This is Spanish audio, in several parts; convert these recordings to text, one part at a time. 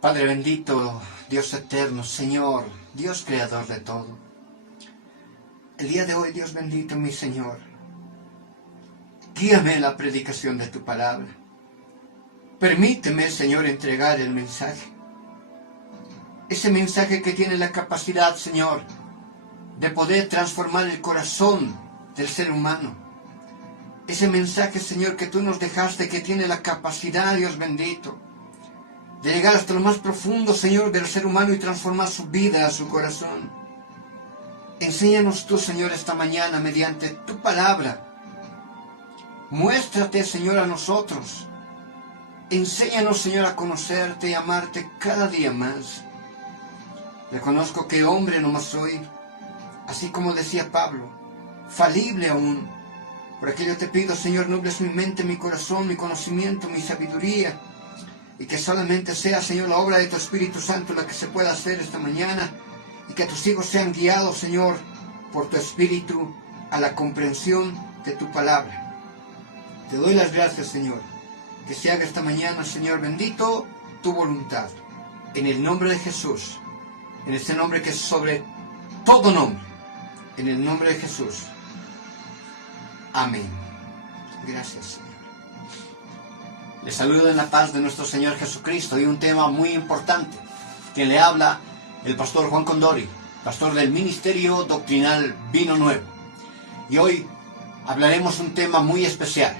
Padre bendito, Dios eterno, Señor, Dios creador de todo. El día de hoy, Dios bendito, mi Señor, guíame en la predicación de tu palabra. Permíteme, Señor, entregar el mensaje. Ese mensaje que tiene la capacidad, Señor, de poder transformar el corazón del ser humano. Ese mensaje, Señor, que tú nos dejaste, que tiene la capacidad, Dios bendito, de llegar hasta lo más profundo, Señor, del ser humano y transformar su vida, su corazón. Enséñanos tú, Señor, esta mañana mediante tu palabra. Muéstrate, Señor, a nosotros. Enséñanos, Señor, a conocerte y amarte cada día más. Reconozco que hombre nomás soy, así como decía Pablo, falible aún. Por aquello te pido, Señor, nubles mi mente, mi corazón, mi conocimiento, mi sabiduría, y que solamente sea, Señor, la obra de tu Espíritu Santo la que se pueda hacer esta mañana, y que tus hijos sean guiados, Señor, por tu Espíritu a la comprensión de tu palabra. Te doy las gracias, Señor, que se haga esta mañana, Señor bendito, tu voluntad. En el nombre de Jesús, en ese nombre que es sobre todo nombre, en el nombre de Jesús. Amén. Gracias, Señor. Les saludo en la paz de nuestro Señor Jesucristo y un tema muy importante que le habla el pastor Juan Condori, pastor del Ministerio Doctrinal Vino Nuevo. Y hoy hablaremos un tema muy especial.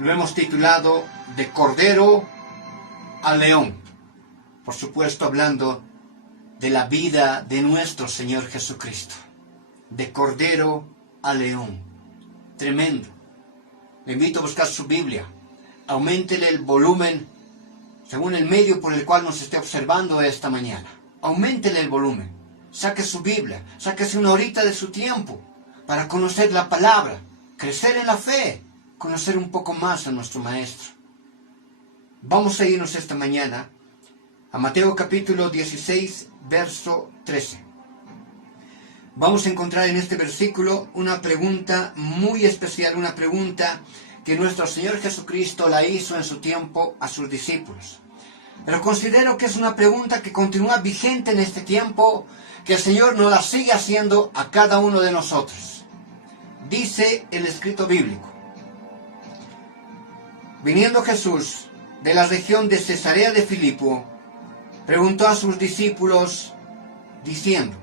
Lo hemos titulado De Cordero a León. Por supuesto, hablando de la vida de nuestro Señor Jesucristo. De Cordero a León. Tremendo. Le invito a buscar su Biblia. Auméntele el volumen según el medio por el cual nos esté observando esta mañana. Auméntele el volumen. Saque su Biblia. Sáquese una horita de su tiempo para conocer la palabra, crecer en la fe, conocer un poco más a nuestro Maestro. Vamos a irnos esta mañana a Mateo capítulo 16, verso 13. Vamos a encontrar en este versículo una pregunta muy especial, una pregunta que nuestro Señor Jesucristo la hizo en su tiempo a sus discípulos. Pero considero que es una pregunta que continúa vigente en este tiempo, que el Señor nos la sigue haciendo a cada uno de nosotros. Dice el escrito bíblico: viniendo Jesús de la región de Cesarea de Filipo, preguntó a sus discípulos, diciendo: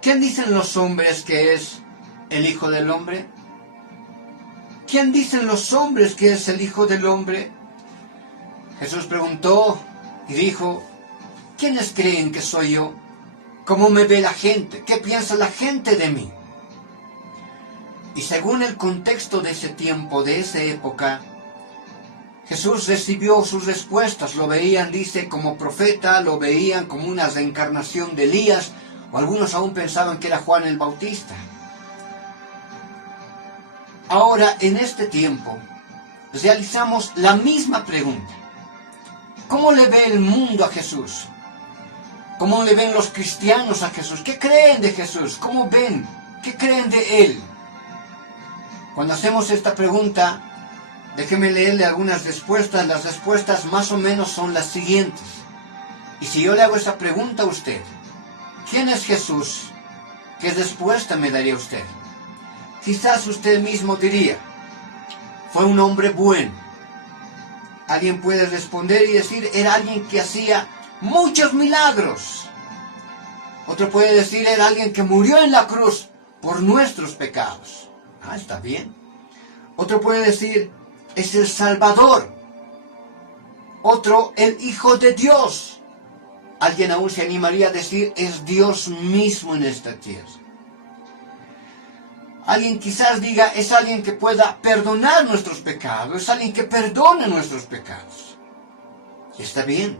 ¿quién dicen los hombres que es el Hijo del Hombre? ¿Quién dicen los hombres que es el Hijo del Hombre? Jesús preguntó y dijo: ¿quiénes creen que soy yo? ¿Cómo me ve la gente? ¿Qué piensa la gente de mí? Y según el contexto de ese tiempo, de esa época, Jesús recibió sus respuestas. Lo veían, dice, como profeta, lo veían como una reencarnación de Elías, o algunos aún pensaban que era Juan el Bautista. Ahora, en este tiempo, realizamos la misma pregunta. ¿Cómo le ve el mundo a Jesús? ¿Cómo le ven los cristianos a Jesús? ¿Qué creen de Jesús? ¿Cómo ven? ¿Qué creen de Él? Cuando hacemos esta pregunta, déjeme leerle algunas respuestas. Las respuestas más o menos son las siguientes. Y si yo le hago esa pregunta a usted, ¿quién es Jesús? ¿Qué respuesta me daría usted? Quizás usted mismo diría: fue un hombre bueno. Alguien puede responder y decir: era alguien que hacía muchos milagros. Otro puede decir: era alguien que murió en la cruz por nuestros pecados. Ah, está bien. Otro puede decir: es el Salvador. Otro: el Hijo de Dios. Alguien aún se animaría a decir: es Dios mismo en esta tierra. Alguien quizás diga: es alguien que pueda perdonar nuestros pecados, es alguien que perdona nuestros pecados. Y está bien.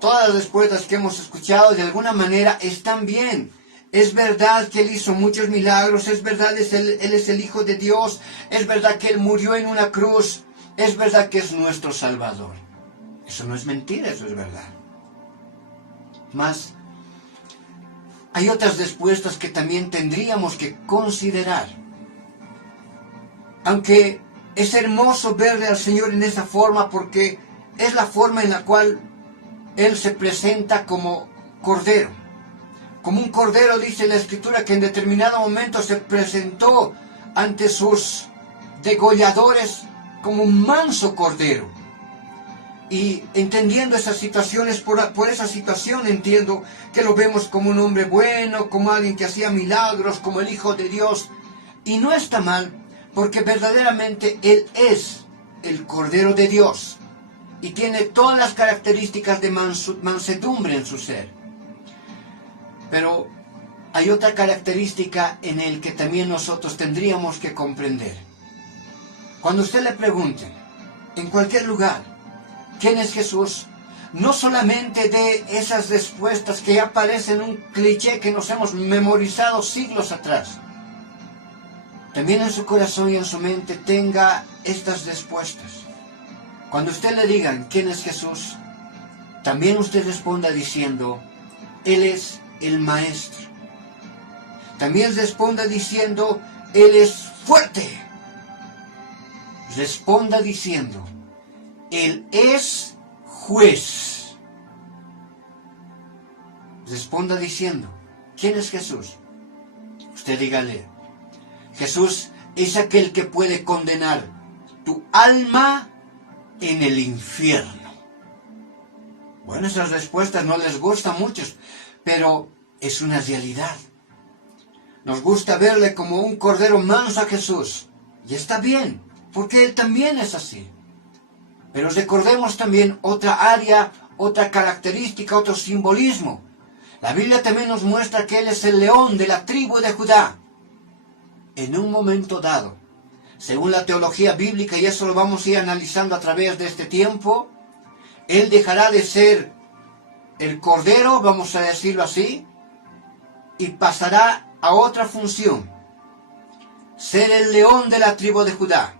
Todas las respuestas que hemos escuchado de alguna manera están bien. Es verdad que Él hizo muchos milagros, es verdad que Él es el Hijo de Dios, es verdad que Él murió en una cruz, es verdad que es nuestro Salvador. Eso no es mentira, eso es verdad. Mas hay otras respuestas que también tendríamos que considerar. Aunque es hermoso verle al Señor en esa forma, porque es la forma en la cual Él se presenta como cordero. Como un cordero, dice la Escritura, que en determinado momento se presentó ante sus degolladores como un manso cordero. Y entendiendo esas situaciones, por esa situación entiendo que lo vemos como un hombre bueno, como alguien que hacía milagros, como el Hijo de Dios. Y no está mal, porque verdaderamente Él es el Cordero de Dios. Y tiene todas las características de mansedumbre en su ser. Pero hay otra característica en Él que también nosotros tendríamos que comprender. Cuando usted le pregunte, en cualquier lugar, ¿quién es Jesús? No solamente de esas respuestas que ya parecen un cliché que nos hemos memorizado siglos atrás. También en su corazón y en su mente tenga estas respuestas. Cuando usted le digan quién es Jesús, también usted responda diciendo, Él es el Maestro. También responda diciendo, Él es fuerte. Responda diciendo, Él es juez. Responda diciendo, ¿quién es Jesús? Usted dígale, Jesús es aquel que puede condenar tu alma en el infierno. Bueno, esas respuestas no les gustan a muchos, pero es una realidad. Nos gusta verle como un cordero manso a Jesús, y está bien, porque Él también es así. Pero recordemos también otra área, otra característica, otro simbolismo. La Biblia también nos muestra que Él es el león de la tribu de Judá. En un momento dado, según la teología bíblica, y eso lo vamos a ir analizando a través de este tiempo, Él dejará de ser el cordero, vamos a decirlo así, y pasará a otra función, ser el león de la tribu de Judá.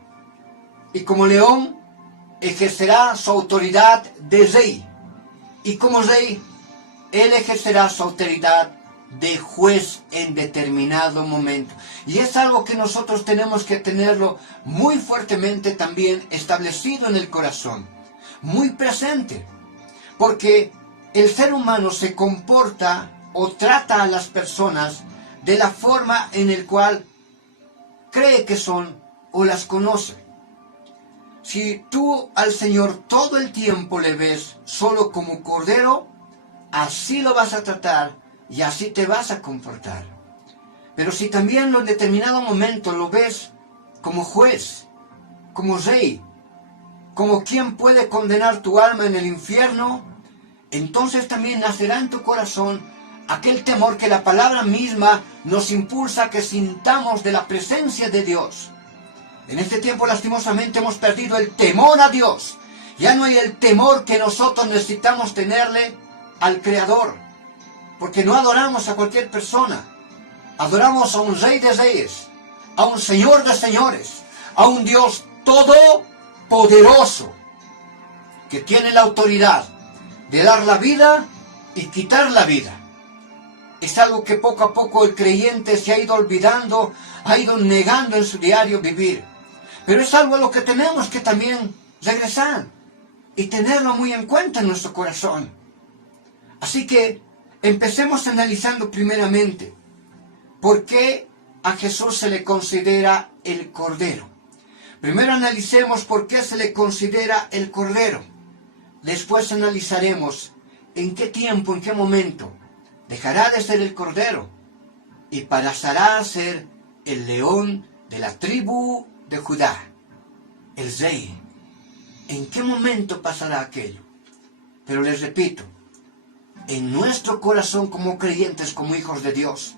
Y como león, ejercerá su autoridad de rey. Y como rey, Él ejercerá su autoridad de juez en determinado momento. Y es algo que nosotros tenemos que tenerlo muy fuertemente también establecido en el corazón, muy presente. Porque el ser humano se comporta o trata a las personas de la forma en la cual cree que son o las conoce. Si tú al Señor todo el tiempo le ves solo como cordero, así lo vas a tratar y así te vas a comportar. Pero si también en determinado momento lo ves como juez, como rey, como quien puede condenar tu alma en el infierno, entonces también nacerá en tu corazón aquel temor que la palabra misma nos impulsa a que sintamos de la presencia de Dios. En este tiempo lastimosamente hemos perdido el temor a Dios. Ya no hay el temor que nosotros necesitamos tenerle al Creador. Porque no adoramos a cualquier persona. Adoramos a un Rey de Reyes, a un Señor de Señores, a un Dios todopoderoso, que tiene la autoridad de dar la vida y quitar la vida. Es algo que poco a poco el creyente se ha ido olvidando, ha ido negando en su diario vivir. Pero es algo a lo que tenemos que también regresar y tenerlo muy en cuenta en nuestro corazón. Así que empecemos analizando primeramente por qué a Jesús se le considera el Cordero. Primero analicemos por qué se le considera el Cordero. Después analizaremos en qué tiempo, en qué momento dejará de ser el Cordero y pasará a ser el león de la tribu de Judá, el rey. ¿En qué momento pasará aquello? Pero les repito, en nuestro corazón como creyentes, como hijos de Dios,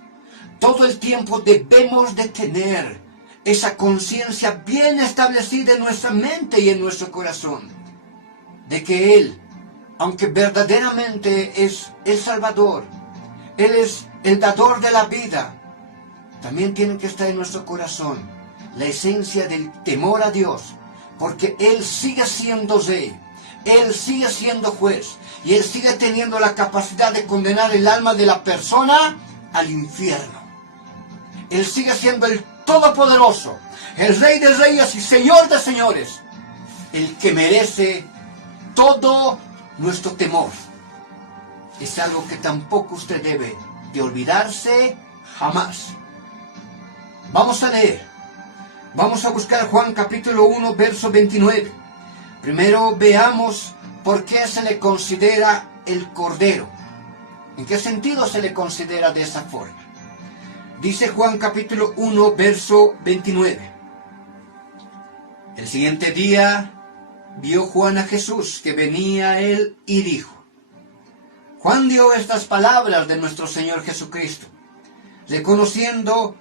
todo el tiempo debemos de tener esa conciencia bien establecida en nuestra mente y en nuestro corazón, de que Él, aunque verdaderamente es el Salvador, Él es el dador de la vida, también tiene que estar en nuestro corazón la esencia del temor a Dios, porque Él sigue siendo rey, Él sigue siendo juez, y Él sigue teniendo la capacidad de condenar el alma de la persona al infierno. Él sigue siendo el Todopoderoso, el Rey de Reyes y Señor de Señores, el que merece con todo nuestro temor. Es algo que tampoco usted debe de olvidarse jamás. Vamos a leer. Vamos a buscar Juan capítulo 1, verso 29. Primero veamos por qué se le considera el Cordero. ¿En qué sentido se le considera de esa forma? Dice Juan capítulo 1, verso 29. El siguiente día vio Juan a Jesús que venía a él y dijo. Juan dio estas palabras de nuestro Señor Jesucristo, reconociendo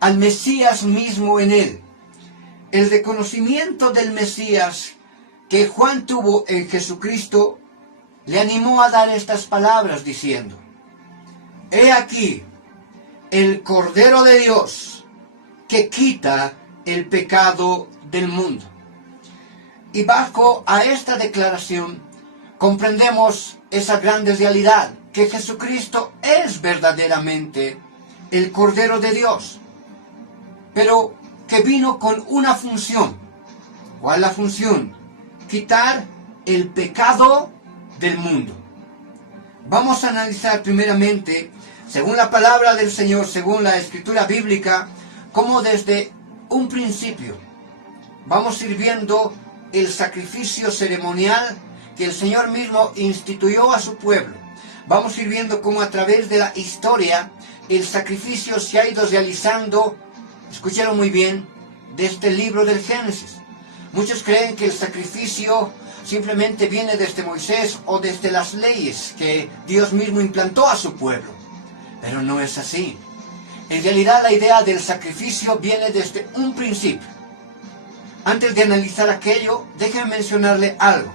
al Mesías mismo en él. El reconocimiento del Mesías que Juan tuvo en Jesucristo le animó a dar estas palabras diciendo, He aquí el Cordero de Dios que quita el pecado del mundo. Y bajo a esta declaración comprendemos esa grande realidad, que Jesucristo es verdaderamente el Cordero de Dios, pero que vino con una función. ¿Cuál es la función? Quitar el pecado del mundo. Vamos a analizar primeramente, según la palabra del Señor, según la escritura bíblica, cómo desde un principio vamos a ir viendo el sacrificio ceremonial que el Señor mismo instituyó a su pueblo. Vamos a ir viendo cómo a través de la historia el sacrificio se ha ido realizando, escúchalo muy bien, desde el libro del Génesis. Muchos creen que el sacrificio simplemente viene desde Moisés o desde las leyes que Dios mismo implantó a su pueblo. Pero no es así. En realidad la idea del sacrificio viene desde un principio. Antes de analizar aquello, déjenme mencionarle algo.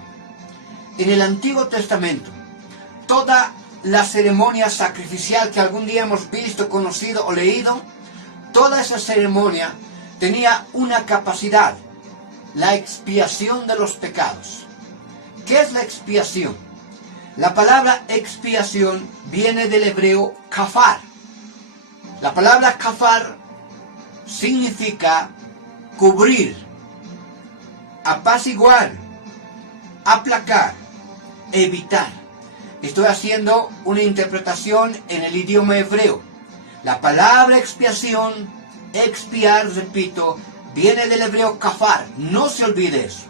En el Antiguo Testamento, toda la ceremonia sacrificial que algún día hemos visto, conocido o leído, toda esa ceremonia tenía una capacidad, la expiación de los pecados. ¿Qué es la expiación? La palabra expiación viene del hebreo kafar. La palabra kafar significa cubrir, apaciguar, aplacar, evitar. Estoy haciendo una interpretación en el idioma hebreo. La palabra expiación, expiar, repito, viene del hebreo kafar. No se olvide eso.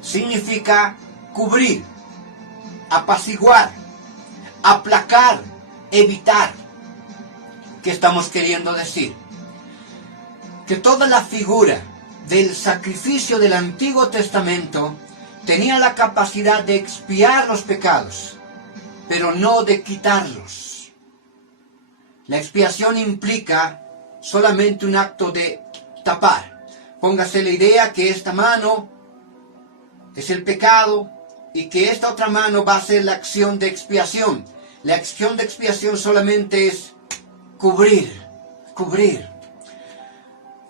Significa cubrir, apaciguar, aplacar, evitar. ¿Qué estamos queriendo decir? Que toda la figura del sacrificio del Antiguo Testamento tenía la capacidad de expiar los pecados, pero no de quitarlos. La expiación implica solamente un acto de tapar. Póngase la idea que esta mano es el pecado y que esta otra mano va a ser la acción de expiación. La acción de expiación solamente es cubrir.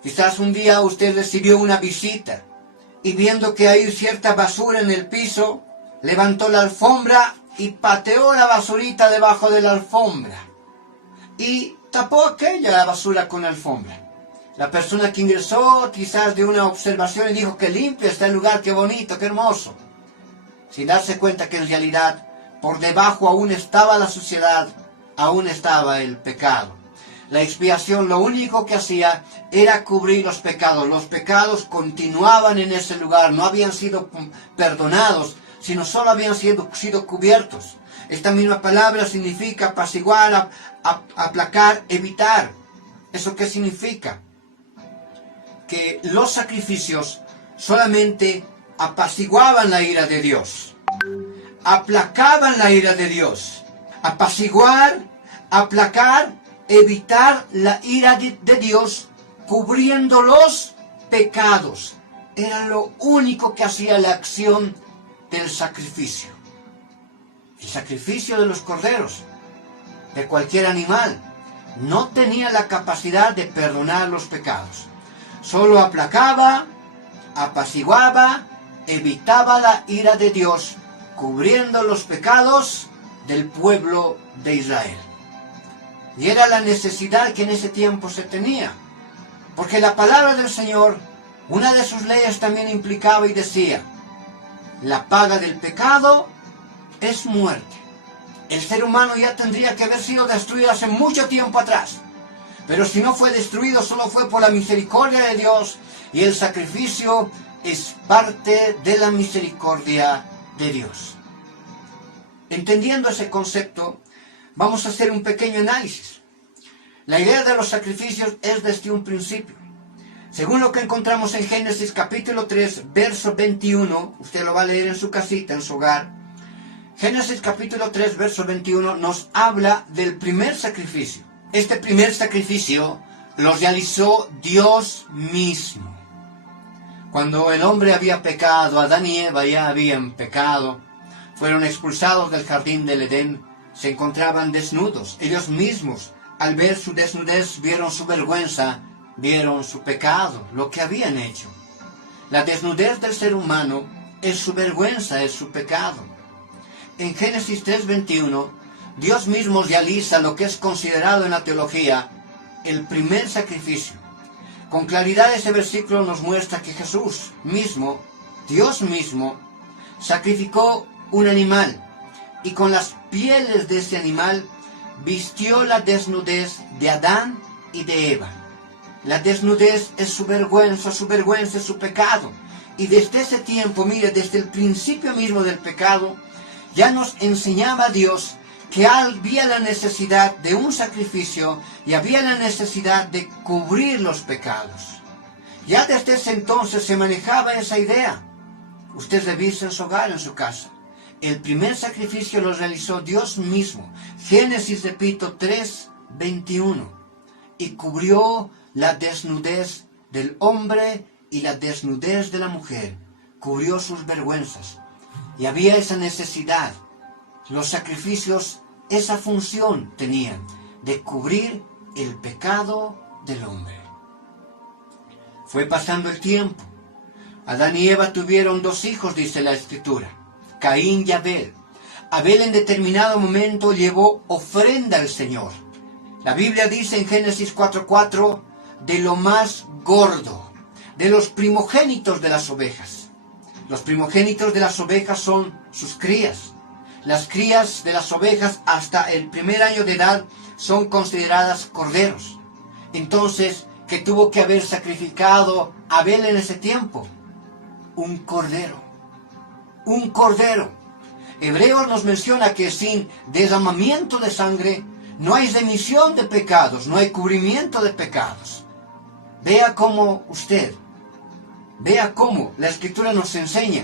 Quizás un día usted recibió una visita y viendo que hay cierta basura en el piso, levantó la alfombra y pateó la basurita debajo de la alfombra y tapó aquella basura con la alfombra. La persona que ingresó quizás dio una observación y dijo, qué limpio está el lugar, qué bonito, qué hermoso, sin darse cuenta que en realidad por debajo aún estaba la suciedad, aún estaba el pecado. La expiación lo único que hacía era cubrir los pecados. Los pecados continuaban en ese lugar, no habían sido perdonados, sino solo habían sido cubiertos. Esta misma palabra significa apaciguar, aplacar, evitar. ¿Eso qué significa? Que los sacrificios solamente apaciguaban la ira de Dios, aplacaban la ira de Dios. Apaciguar, aplacar, evitar la ira de Dios, cubriendo los pecados. Era lo único que hacía la acción del sacrificio. El sacrificio de los corderos, de cualquier animal, no tenía la capacidad de perdonar los pecados. Solo aplacaba, apaciguaba, evitaba la ira de Dios, cubriendo los pecados del pueblo de Israel. Y era la necesidad que en ese tiempo se tenía. Porque la palabra del Señor, una de sus leyes también implicaba y decía, La paga del pecado es muerte. El ser humano ya tendría que haber sido destruido hace mucho tiempo atrás. Pero si no fue destruido, solo fue por la misericordia de Dios, y el sacrificio es parte de la misericordia de Dios. Entendiendo ese concepto, vamos a hacer un pequeño análisis. La idea de los sacrificios es desde un principio. Según lo que encontramos en Génesis capítulo 3, verso 21, usted lo va a leer en su casita, en su hogar. Génesis capítulo 3, verso 21 nos habla del primer sacrificio. Este primer sacrificio lo realizó Dios mismo. Cuando el hombre había pecado, Adán y Eva ya habían pecado, fueron expulsados del jardín del Edén, se encontraban desnudos. Ellos mismos, al ver su desnudez, vieron su vergüenza, vieron su pecado, lo que habían hecho. La desnudez del ser humano es su vergüenza, es su pecado. En Génesis 3:21, Dios mismo realiza lo que es considerado en la teología el primer sacrificio. Con claridad ese versículo nos muestra que Jesús mismo, Dios mismo, sacrificó un animal y con las pieles de ese animal vistió la desnudez de Adán y de Eva. La desnudez es su vergüenza es su pecado. Y desde ese tiempo, mire, desde el principio mismo del pecado, ya nos enseñaba Dios que había la necesidad de un sacrificio y había la necesidad de cubrir los pecados. Ya desde ese entonces se manejaba esa idea. Usted revisa en su hogar, en su casa. El primer sacrificio lo realizó Dios mismo. Génesis, repito, 3:21. Y cubrió la desnudez del hombre y la desnudez de la mujer. Cubrió sus vergüenzas. Y había esa necesidad. Los sacrificios esa función tenían de cubrir el pecado del hombre. Fue pasando el tiempo. Adán y Eva tuvieron 2 hijos, dice la Escritura, Caín y Abel. Abel en determinado momento llevó ofrenda al Señor. La Biblia dice en Génesis 4:4, de lo más gordo, de los primogénitos de las ovejas. Los primogénitos de las ovejas son sus crías. Las crías de las ovejas hasta el primer año de edad son consideradas corderos. Entonces, ¿qué tuvo que haber sacrificado Abel en ese tiempo? Un cordero. Un cordero. Hebreos nos menciona que sin derramamiento de sangre no hay remisión de pecados, no hay cubrimiento de pecados. Vea cómo la Escritura nos enseña,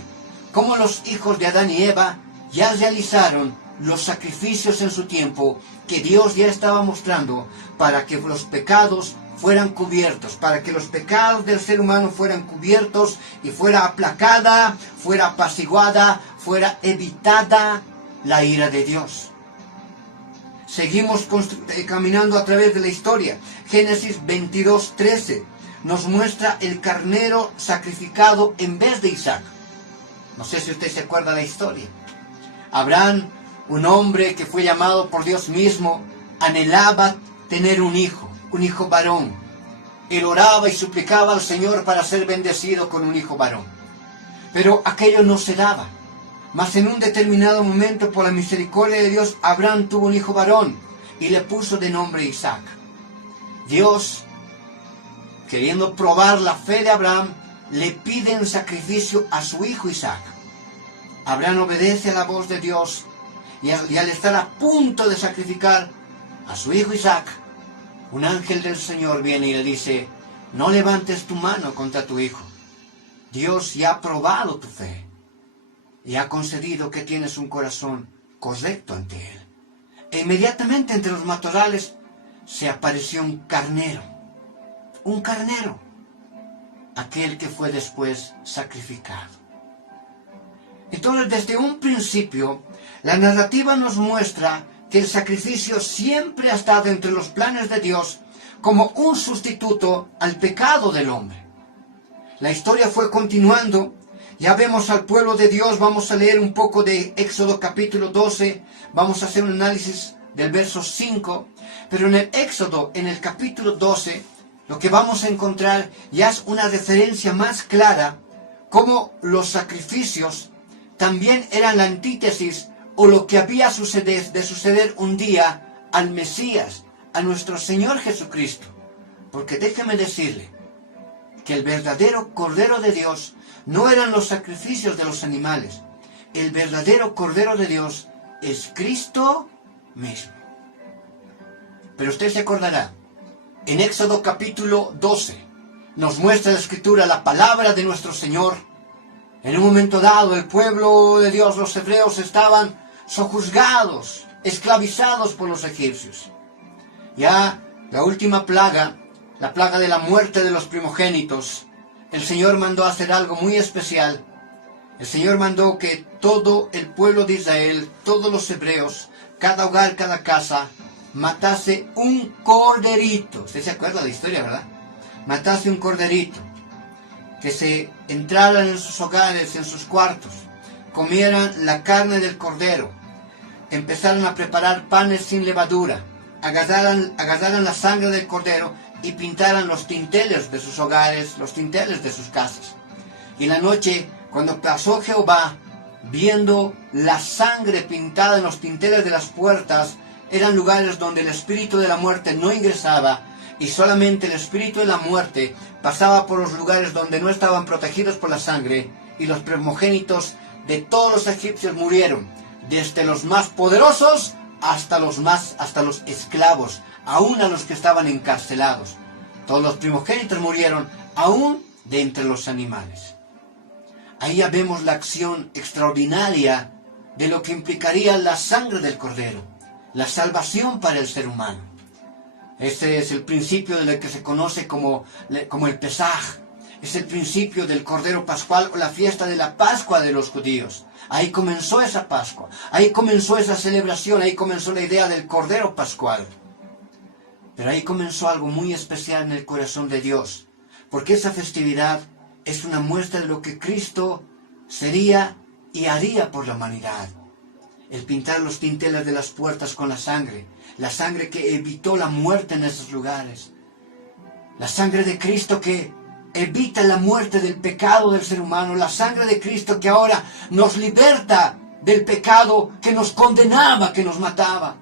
cómo los hijos de Adán y Eva ya realizaron los sacrificios en su tiempo que Dios ya estaba mostrando para que los pecados fueran cubiertos, para que los pecados del ser humano fueran cubiertos y fuera aplacada, fuera apaciguada, fuera evitada la ira de Dios. Seguimos caminando a través de la historia. Génesis 22:13 nos muestra el carnero sacrificado en vez de Isaac. No sé si usted se acuerda de la historia. Abraham, un hombre que fue llamado por Dios mismo, anhelaba tener un hijo varón. Él oraba y suplicaba al Señor para ser bendecido con un hijo varón. Pero aquello no se daba. Mas en un determinado momento, por la misericordia de Dios, Abraham tuvo un hijo varón y le puso de nombre Isaac. Dios, queriendo probar la fe de Abraham, le pide en sacrificio a su hijo Isaac. Abraham obedece a la voz de Dios y al estar a punto de sacrificar a su hijo Isaac, un ángel del Señor viene y le dice: no levantes tu mano contra tu hijo. Dios ya ha probado tu fe y ha concedido que tienes un corazón correcto ante Él. E inmediatamente entre los matorrales se apareció un carnero, aquel que fue después sacrificado. Entonces, desde un principio, la narrativa nos muestra que el sacrificio siempre ha estado entre los planes de Dios como un sustituto al pecado del hombre. La historia fue continuando. Ya vemos al pueblo de Dios. Vamos a leer un poco de Éxodo capítulo 12. Vamos a hacer un análisis del verso 5. Pero en el Éxodo, en el capítulo 12, lo que vamos a encontrar ya es una referencia más clara cómo los sacrificios también eran la antítesis o lo que había de suceder un día al Mesías, a nuestro Señor Jesucristo. Porque déjeme decirle que el verdadero Cordero de Dios no eran los sacrificios de los animales. El verdadero Cordero de Dios es Cristo mismo. Pero usted se acordará, en Éxodo capítulo 12, nos muestra la Escritura la palabra de nuestro Señor. En un momento dado, el pueblo de Dios, los hebreos, estaban sojuzgados, esclavizados por los egipcios. Ya la última plaga, la plaga de la muerte de los primogénitos, el Señor mandó hacer algo muy especial. El Señor mandó que todo el pueblo de Israel, todos los hebreos, cada hogar, cada casa, matase un corderito. Usted se acuerda de la historia, ¿verdad? Matase un corderito. Que se entraran en sus hogares, en sus cuartos, comieran la carne del cordero, empezaran a preparar panes sin levadura, agarraran la sangre del cordero y pintaran los dinteles de sus hogares, los dinteles de sus casas. Y la noche, cuando pasó Jehová, viendo la sangre pintada en los dinteles de las puertas, eran lugares donde el espíritu de la muerte no ingresaba, y solamente el espíritu de la muerte pasaba por los lugares donde no estaban protegidos por la sangre, y los primogénitos de todos los egipcios murieron, desde los más poderosos hasta los esclavos, aún a los que estaban encarcelados. Todos los primogénitos murieron, aún de entre los animales. Ahí ya vemos la acción extraordinaria de lo que implicaría la sangre del cordero, la salvación para el ser humano. Este es el principio de lo que se conoce como el Pesaj. Es el principio del Cordero Pascual o la fiesta de la Pascua de los judíos. Ahí comenzó esa Pascua, ahí comenzó esa celebración, ahí comenzó la idea del Cordero Pascual. Pero ahí comenzó algo muy especial en el corazón de Dios, porque esa festividad es una muestra de lo que Cristo sería y haría por la humanidad. El pintar los dinteles de las puertas con la sangre que evitó la muerte en esos lugares, la sangre de Cristo que evita la muerte del pecado del ser humano, la sangre de Cristo que ahora nos liberta del pecado que nos condenaba, que nos mataba,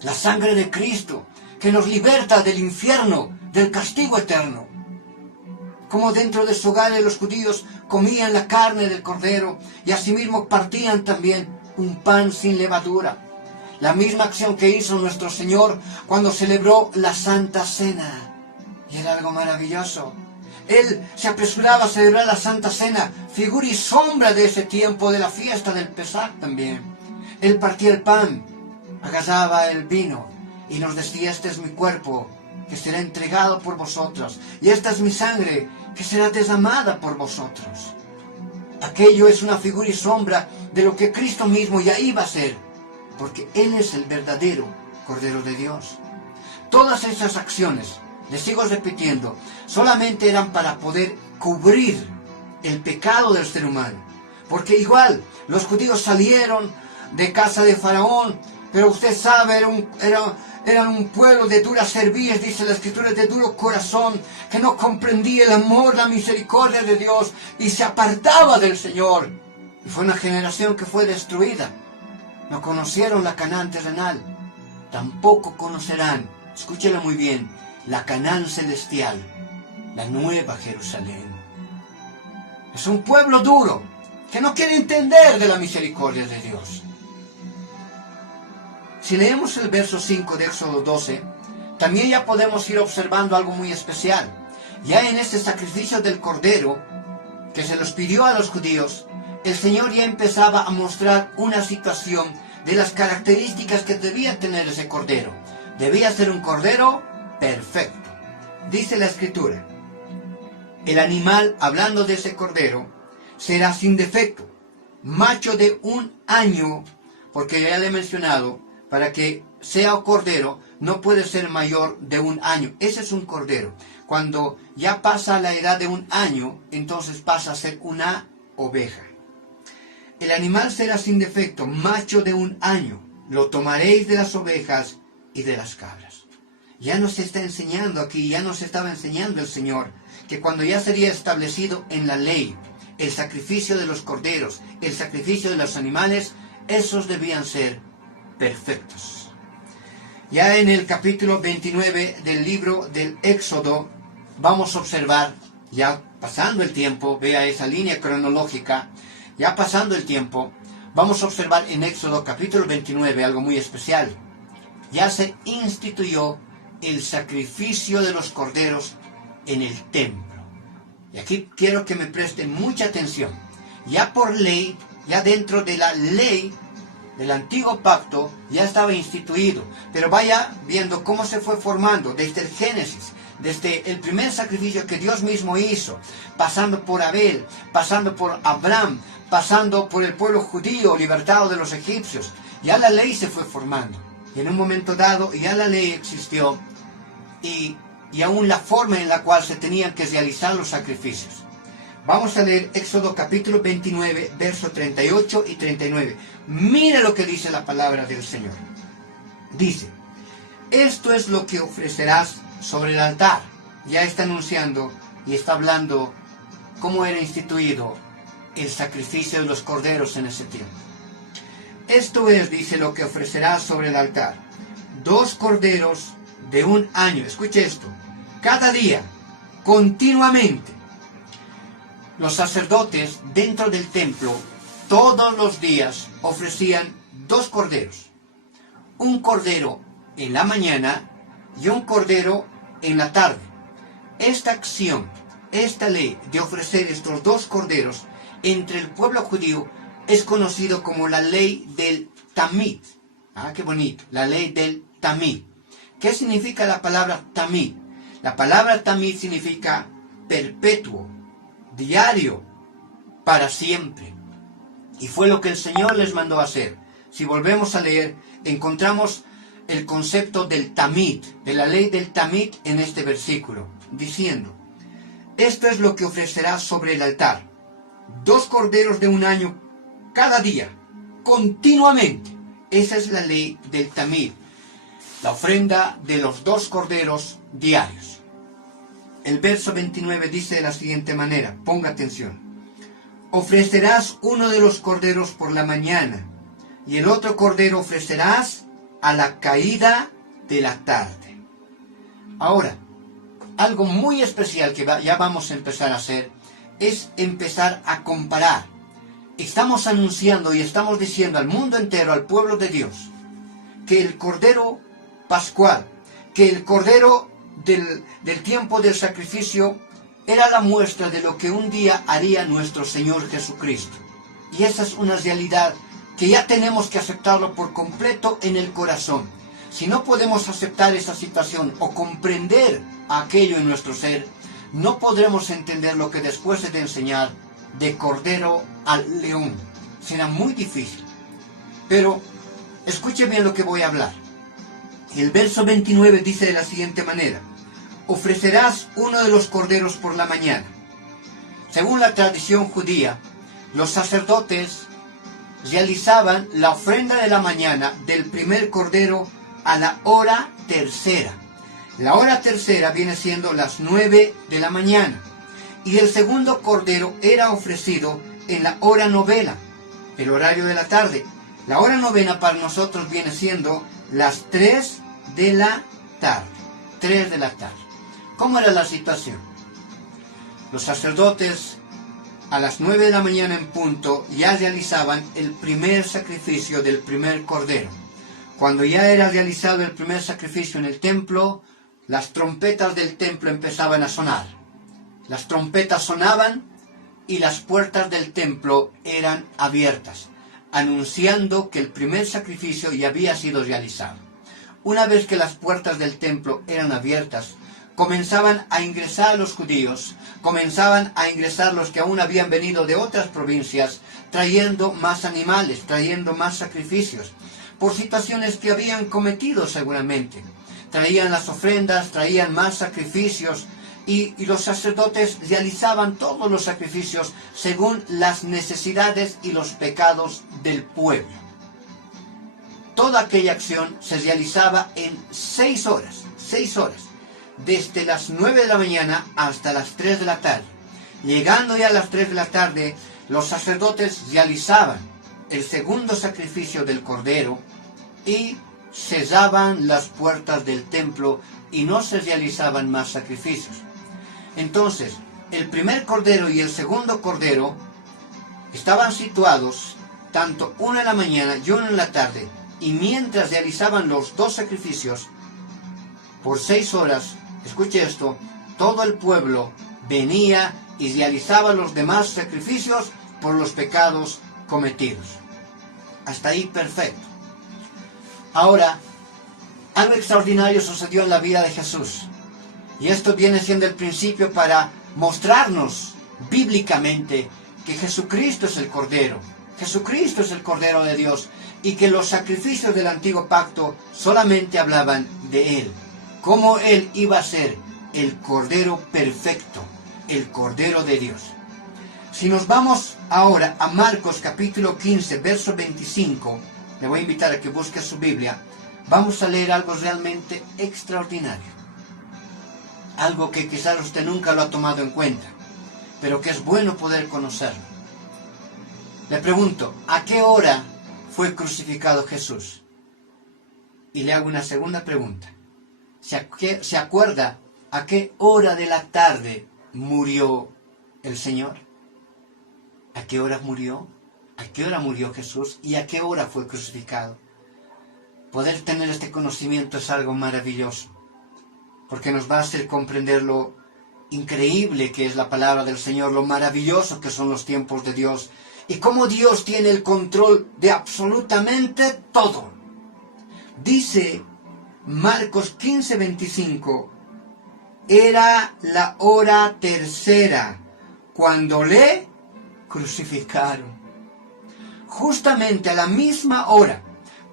la sangre de Cristo que nos liberta del infierno, del castigo eterno. Como dentro de su hogar los judíos comían la carne del cordero y asimismo partían también un pan sin levadura. La misma acción que hizo nuestro Señor cuando celebró la Santa Cena. Y era algo maravilloso. Él se apresuraba a celebrar la Santa Cena, figura y sombra de ese tiempo de la fiesta del Pesaj también. Él partía el pan, agarraba el vino y nos decía: este es mi cuerpo que será entregado por vosotros, y esta es mi sangre que será derramada por vosotros. Aquello es una figura y sombra de lo que Cristo mismo ya iba a ser, porque Él es el verdadero Cordero de Dios. Todas esas acciones, les sigo repitiendo, solamente eran para poder cubrir el pecado del ser humano. Porque igual, los judíos salieron de casa de Faraón, pero usted sabe, eran un pueblo de dura cerviz, dice la Escritura, de duro corazón, que no comprendía el amor, la misericordia de Dios, y se apartaba del Señor. Y fue una generación que fue destruida. No conocieron la Canaán terrenal, tampoco conocerán, escúchelo muy bien, la Canaán celestial, la nueva Jerusalén. Es un pueblo duro, que no quiere entender de la misericordia de Dios. Si leemos el verso 5 de Éxodo 12, también ya podemos ir observando algo muy especial. Ya en este sacrificio del Cordero, que se los pidió a los judíos, el Señor ya empezaba a mostrar una situación de las características que debía tener ese Cordero. Debía ser un Cordero perfecto. Dice la Escritura: el animal, hablando de ese Cordero, será sin defecto, macho de 1 año, porque ya le he mencionado, para que sea cordero, no puede ser mayor de 1 año. Ese es un cordero. Cuando ya pasa la edad de 1 año, entonces pasa a ser una oveja. El animal será sin defecto, macho de 1 año. Lo tomaréis de las ovejas y de las cabras. Ya nos está enseñando aquí, ya nos estaba enseñando el Señor, que cuando ya sería establecido en la ley, el sacrificio de los corderos, el sacrificio de los animales, esos debían ser perfectos. Ya en el capítulo 29 del libro del Éxodo, vamos a observar, ya pasando el tiempo, vea esa línea cronológica, ya pasando el tiempo, vamos a observar en Éxodo capítulo 29 algo muy especial. Ya se instituyó el sacrificio de los corderos en el templo. Y aquí quiero que me presten mucha atención. Ya por ley, ya dentro de la ley del antiguo pacto, ya estaba instituido. Pero vaya viendo cómo se fue formando desde el Génesis, desde el primer sacrificio que Dios mismo hizo, pasando por Abel, pasando por Abraham, pasando por el pueblo judío libertado de los egipcios. Ya la ley se fue formando. Y en un momento dado ya la ley existió y aún la forma en la cual se tenían que realizar los sacrificios. Vamos a leer Éxodo capítulo 29, versos 38 y 39. Mira lo que dice la palabra del Señor. Dice, esto es lo que ofrecerás sobre el altar. Ya está anunciando y está hablando cómo era instituido el sacrificio de los corderos en ese tiempo. Esto es, dice, lo que ofrecerás sobre el altar. 2 corderos de 1 año. Escuche esto. Cada día, continuamente, los sacerdotes dentro del templo, todos los días, ofrecían 2 corderos. Un cordero en la mañana y un cordero en la tarde. Esta acción, esta ley de ofrecer estos 2 corderos entre el pueblo judío es conocido como la ley del Tamid. Ah, qué bonito, la ley del Tamid. ¿Qué significa la palabra Tamid? La palabra Tamid significa perpetuo, diario, para siempre. Y fue lo que el Señor les mandó a hacer. Si volvemos a leer, encontramos el concepto del Tamid, de la ley del Tamid en este versículo, diciendo, esto es lo que ofrecerás sobre el altar. 2 corderos de 1 año cada día, continuamente. Esa es la ley del Tamid, la ofrenda de los 2 corderos diarios. El verso 29 dice de la siguiente manera, ponga atención. Ofrecerás uno de los corderos por la mañana, y el otro cordero ofrecerás a la caída de la tarde. Ahora, algo muy especial que ya vamos a empezar a hacer, es empezar a comparar. Estamos anunciando y estamos diciendo al mundo entero, al pueblo de Dios, que el cordero pascual, que el cordero del tiempo del sacrificio era la muestra de lo que un día haría nuestro Señor Jesucristo. Y esa es una realidad que ya tenemos que aceptarlo por completo en el corazón. Si no podemos aceptar esa situación o comprender aquello en nuestro ser, no podremos entender lo que después de enseñar de cordero al león. Será muy difícil. Pero escuche bien lo que voy a hablar. El verso 29 dice de la siguiente manera, ofrecerás uno de los corderos por la mañana. Según la tradición judía, los sacerdotes realizaban la ofrenda de la mañana del primer cordero a la hora tercera. La hora tercera viene siendo las 9 de la mañana. Y el segundo cordero era ofrecido en la hora novena, el horario de la tarde. La hora novena para nosotros viene siendo las 3 de la tarde. 3 de la tarde. ¿Cómo era la situación? Los sacerdotes a las 9 de la mañana en punto ya realizaban el primer sacrificio del primer cordero. Cuando ya era realizado el primer sacrificio en el templo, las trompetas del templo empezaban a sonar. Las trompetas sonaban y las puertas del templo eran abiertas, anunciando que el primer sacrificio ya había sido realizado. Una vez que las puertas del templo eran abiertas, comenzaban a ingresar los judíos, comenzaban a ingresar los que aún habían venido de otras provincias, trayendo más animales, trayendo más sacrificios, por situaciones que habían cometido seguramente. Traían las ofrendas, traían más sacrificios, y los sacerdotes realizaban todos los sacrificios según las necesidades y los pecados del pueblo. Toda aquella acción se realizaba en 6 horas, desde las 9 de la mañana hasta las 3 de la tarde. Llegando ya a las 3 de la tarde, los sacerdotes realizaban el segundo sacrificio del cordero y cesaban las puertas del templo y no se realizaban más sacrificios. Entonces, el primer cordero y el segundo cordero estaban situados tanto uno en la mañana y uno en la tarde, y mientras realizaban los dos sacrificios, por 6 horas, escuche esto, todo el pueblo venía y realizaba los demás sacrificios por los pecados cometidos. Hasta ahí perfecto. Ahora, algo extraordinario sucedió en la vida de Jesús. Y esto viene siendo el principio para mostrarnos bíblicamente que Jesucristo es el Cordero. Jesucristo es el Cordero de Dios y que los sacrificios del antiguo pacto solamente hablaban de Él. Cómo Él iba a ser el Cordero perfecto, el Cordero de Dios. Si nos vamos ahora a Marcos capítulo 15, verso 25, le voy a invitar a que busque su Biblia, vamos a leer algo realmente extraordinario. Algo que quizás usted nunca lo ha tomado en cuenta, pero que es bueno poder conocerlo. Le pregunto, ¿a qué hora fue crucificado Jesús? Y le hago una segunda pregunta. ¿Se acuerda a qué hora de la tarde murió el Señor? ¿A qué hora murió? ¿A qué hora murió Jesús? ¿Y a qué hora fue crucificado? Poder tener este conocimiento es algo maravilloso, porque nos va a hacer comprender lo increíble que es la palabra del Señor, lo maravilloso que son los tiempos de Dios, y cómo Dios tiene el control de absolutamente todo. Dice Marcos 15, 25, era la hora tercera cuando le crucificaron. Justamente a la misma hora,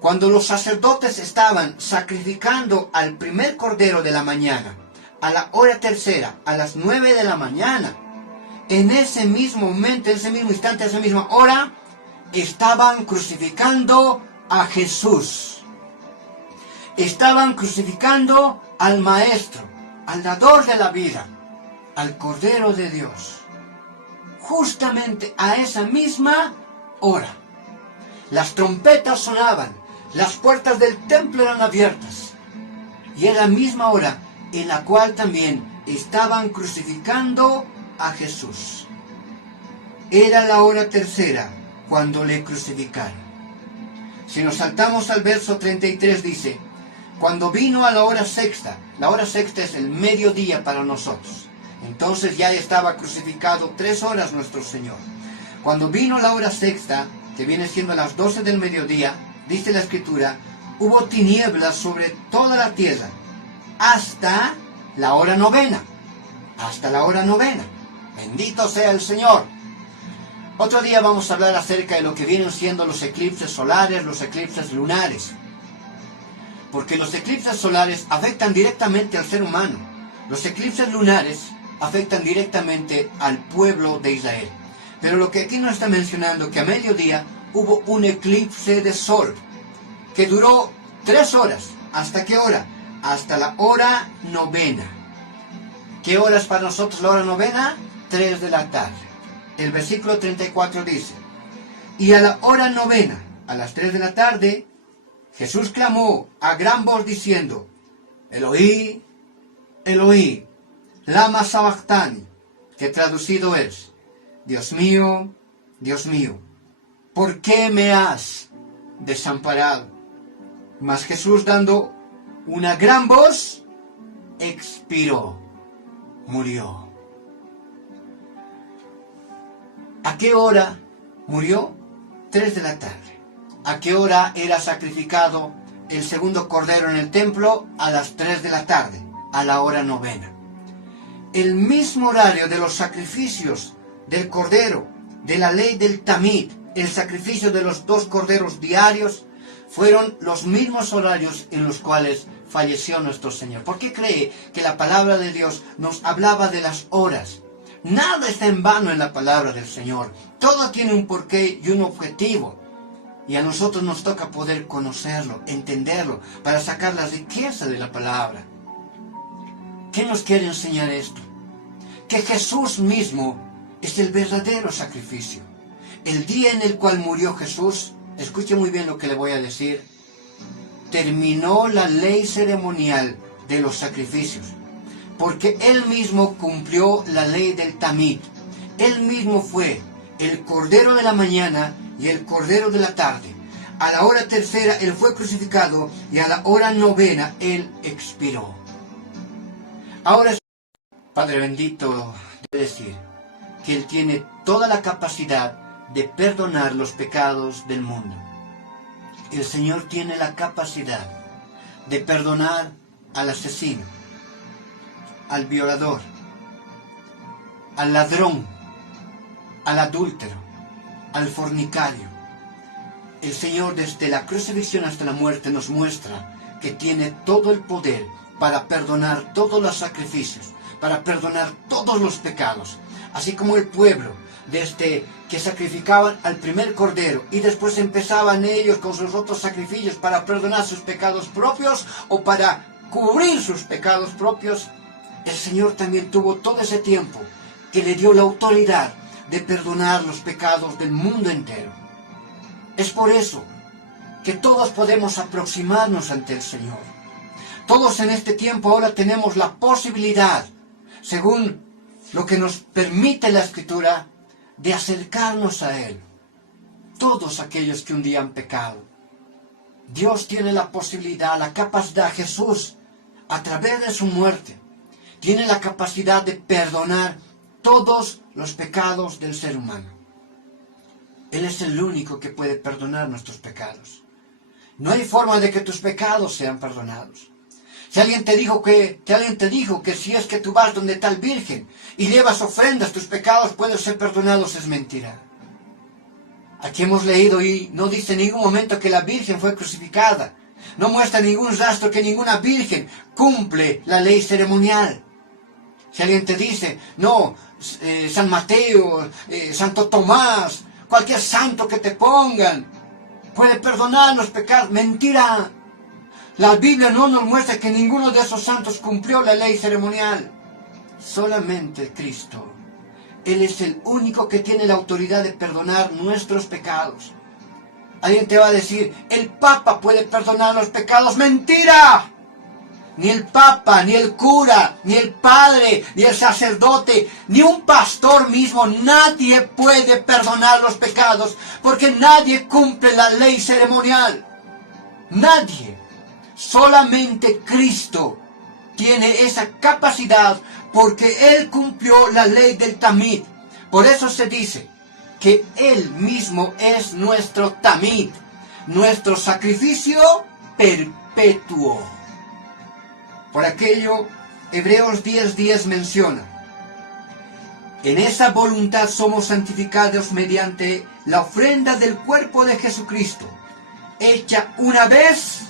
cuando los sacerdotes estaban sacrificando al primer cordero de la mañana, a la hora tercera, a las 9 de la mañana, en ese mismo momento, en ese mismo instante, en esa misma hora, estaban crucificando a Jesús. Estaban crucificando al Maestro, al dador de la vida, al Cordero de Dios. Justamente a esa misma hora. Las trompetas sonaban, las puertas del templo eran abiertas. Y era la misma hora en la cual también estaban crucificando a Jesús. Era la hora tercera cuando le crucificaron. Si nos saltamos al verso 33 dice, cuando vino a la hora sexta es el mediodía para nosotros. Entonces ya estaba crucificado 3 horas nuestro Señor. Cuando vino la hora sexta, que viene siendo a las 12 del mediodía, dice la Escritura, hubo tinieblas sobre toda la tierra, hasta la hora novena. Hasta la hora novena. Bendito sea el Señor. Otro día vamos a hablar acerca de lo que vienen siendo los eclipses solares, los eclipses lunares. Porque los eclipses solares afectan directamente al ser humano. Los eclipses lunares afectan directamente al pueblo de Israel. Pero lo que aquí nos está mencionando, que a mediodía hubo un eclipse de sol, que duró 3 horas. ¿Hasta qué hora? Hasta la hora novena. ¿Qué hora es para nosotros la hora novena? 3 de la tarde. El versículo 34 dice, y a la hora novena, a las 3 de la tarde, Jesús clamó a gran voz diciendo, Eloí, Eloí, lama sabactani, que traducido es, Dios mío, ¿por qué me has desamparado? Mas Jesús, dando una gran voz, expiró, murió. ¿A qué hora murió? 3 de la tarde. ¿A qué hora era sacrificado el segundo cordero en el templo? A las 3 de la tarde, a la hora novena. El mismo horario de los sacrificios del cordero, de la ley del tamid, el sacrificio de los 2 corderos diarios, fueron los mismos horarios en los cuales falleció nuestro Señor. ¿Por qué cree que la palabra de Dios nos hablaba de las horas? Nada está en vano en la palabra del Señor. Todo tiene un porqué y un objetivo. Y a nosotros nos toca poder conocerlo, entenderlo, para sacar la riqueza de la palabra. ¿Qué nos quiere enseñar esto? Que Jesús mismo es el verdadero sacrificio. El día en el cual murió Jesús, escuche muy bien lo que le voy a decir, terminó la ley ceremonial de los sacrificios, porque Él mismo cumplió la ley del Tamid. Él mismo fue el Cordero de la mañana y el Cordero de la tarde. A la hora tercera Él fue crucificado y a la hora novena Él expiró. Ahora, Padre bendito, debe decir que Él tiene toda la capacidad de perdonar los pecados del mundo. El Señor tiene la capacidad de perdonar al asesino, al violador, al ladrón, al adúltero, al fornicario. El Señor desde la crucifixión hasta la muerte nos muestra que tiene todo el poder para perdonar todos los sacrificios, para perdonar todos los pecados. Así como el pueblo, desde que sacrificaban al primer cordero y después empezaban ellos con sus otros sacrificios para perdonar sus pecados propios o para cubrir sus pecados propios, el Señor también tuvo todo ese tiempo que le dio la autoridad de perdonar los pecados del mundo entero. Es por eso que todos podemos aproximarnos ante el Señor. Todos en este tiempo ahora tenemos la posibilidad, según lo que nos permite la Escritura, de acercarnos a Él. Todos aquellos que un día han pecado, Dios tiene la posibilidad, la capacidad, Jesús, a través de su muerte, tiene la capacidad de perdonar todos los pecados del ser humano. Él es el único que puede perdonar nuestros pecados. No hay forma de que tus pecados sean perdonados. Si alguien te dijo que si es que tú vas donde tal virgen y llevas ofrendas, tus pecados pueden ser perdonados, es mentira. Aquí hemos leído y no dice en ningún momento que la virgen fue crucificada. No muestra ningún rastro que ninguna virgen cumple la ley ceremonial. Si alguien te dice, no, San Mateo, Santo Tomás, cualquier santo que te pongan puede perdonar los pecados, mentira. La Biblia no nos muestra que ninguno de esos santos cumplió la ley ceremonial. Solamente Cristo. Él es el único que tiene la autoridad de perdonar nuestros pecados. Alguien te va a decir, el Papa puede perdonar los pecados. ¡Mentira! Ni el Papa, ni el cura, ni el padre, ni el sacerdote, ni un pastor mismo, nadie puede perdonar los pecados, porque nadie cumple la ley ceremonial. Nadie. Solamente Cristo tiene esa capacidad porque Él cumplió la ley del Tamid. Por eso se dice que Él mismo es nuestro Tamid, nuestro sacrificio perpetuo. Por aquello, Hebreos 10:10 menciona, en esa voluntad somos santificados mediante la ofrenda del cuerpo de Jesucristo, hecha una vez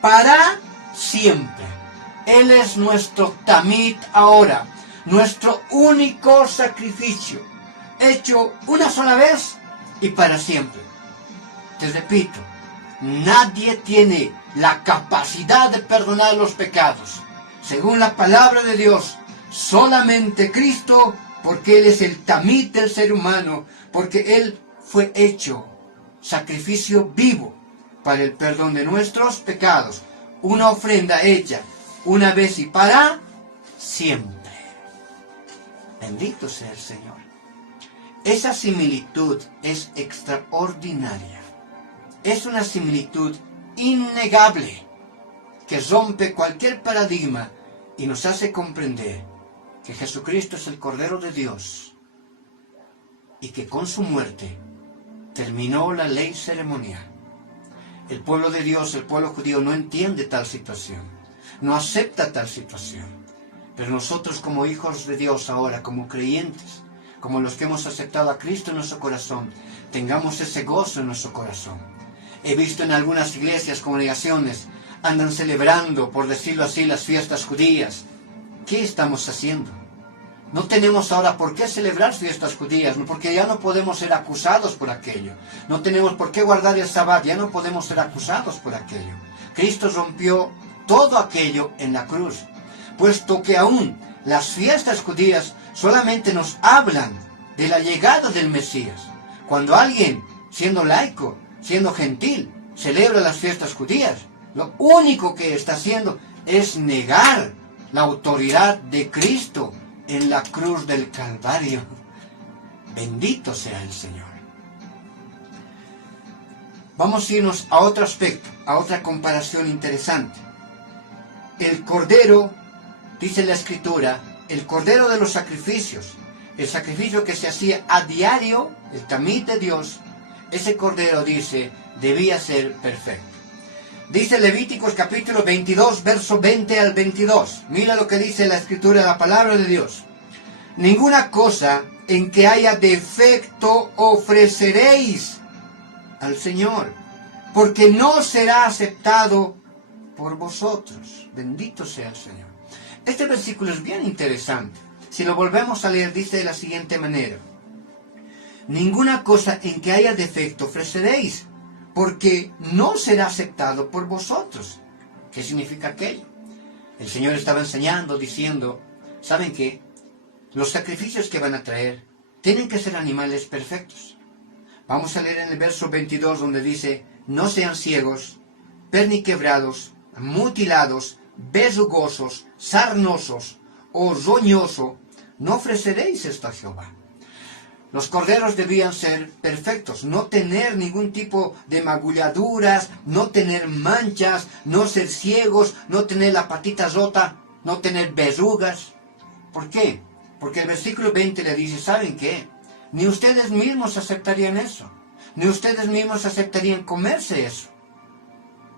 para siempre. Él es nuestro Tamid ahora, nuestro único sacrificio, hecho una sola vez y para siempre. Te repito, nadie tiene la capacidad de perdonar los pecados. Según la palabra de Dios, solamente Cristo, porque Él es el Tamid del ser humano, porque Él fue hecho sacrificio vivo para el perdón de nuestros pecados, una ofrenda hecha una vez y para siempre. Bendito sea el Señor. Esa similitud es extraordinaria. Es una similitud innegable que rompe cualquier paradigma y nos hace comprender que Jesucristo es el Cordero de Dios y que con su muerte terminó la ley ceremonial. El pueblo de Dios, el pueblo judío, no entiende tal situación, no acepta tal situación. Pero nosotros como hijos de Dios ahora, como creyentes, como los que hemos aceptado a Cristo en nuestro corazón, tengamos ese gozo en nuestro corazón. He visto en algunas iglesias, congregaciones, andan celebrando, por decirlo así, las fiestas judías. ¿Qué estamos haciendo? No tenemos ahora por qué celebrar fiestas judías, porque ya no podemos ser acusados por aquello. No tenemos por qué guardar el Sabbat, ya no podemos ser acusados por aquello. Cristo rompió todo aquello en la cruz, puesto que aún las fiestas judías solamente nos hablan de la llegada del Mesías. Cuando alguien, siendo laico, siendo gentil, celebra las fiestas judías, lo único que está haciendo es negar la autoridad de Cristo en la cruz del Calvario. Bendito sea el Señor. Vamos a irnos a otro aspecto, a otra comparación interesante. El cordero, dice la Escritura, el cordero de los sacrificios, el sacrificio que se hacía a diario, el tamid de Dios, ese cordero, dice, debía ser perfecto. Dice Levíticos capítulo 22, verso 20 al 22. Mira lo que dice la Escritura, la palabra de Dios. Ninguna cosa en que haya defecto ofreceréis al Señor, porque no será aceptado por vosotros. Bendito sea el Señor. Este versículo es bien interesante. Si lo volvemos a leer, dice de la siguiente manera. Ninguna cosa en que haya defecto ofreceréis, porque no será aceptado por vosotros. ¿Qué significa aquello? El Señor estaba enseñando, diciendo, ¿saben qué? Los sacrificios que van a traer tienen que ser animales perfectos. Vamos a leer en el verso 22 donde dice, no sean ciegos, perniquebrados, mutilados, besugosos, sarnosos o roñosos, no ofreceréis esto a Jehová. Los corderos debían ser perfectos, no tener ningún tipo de magulladuras, no tener manchas, no ser ciegos, no tener la patita rota, no tener verrugas. ¿Por qué? Porque el versículo 20 le dice, ¿saben qué? Ni ustedes mismos aceptarían eso, ni ustedes mismos aceptarían comerse eso.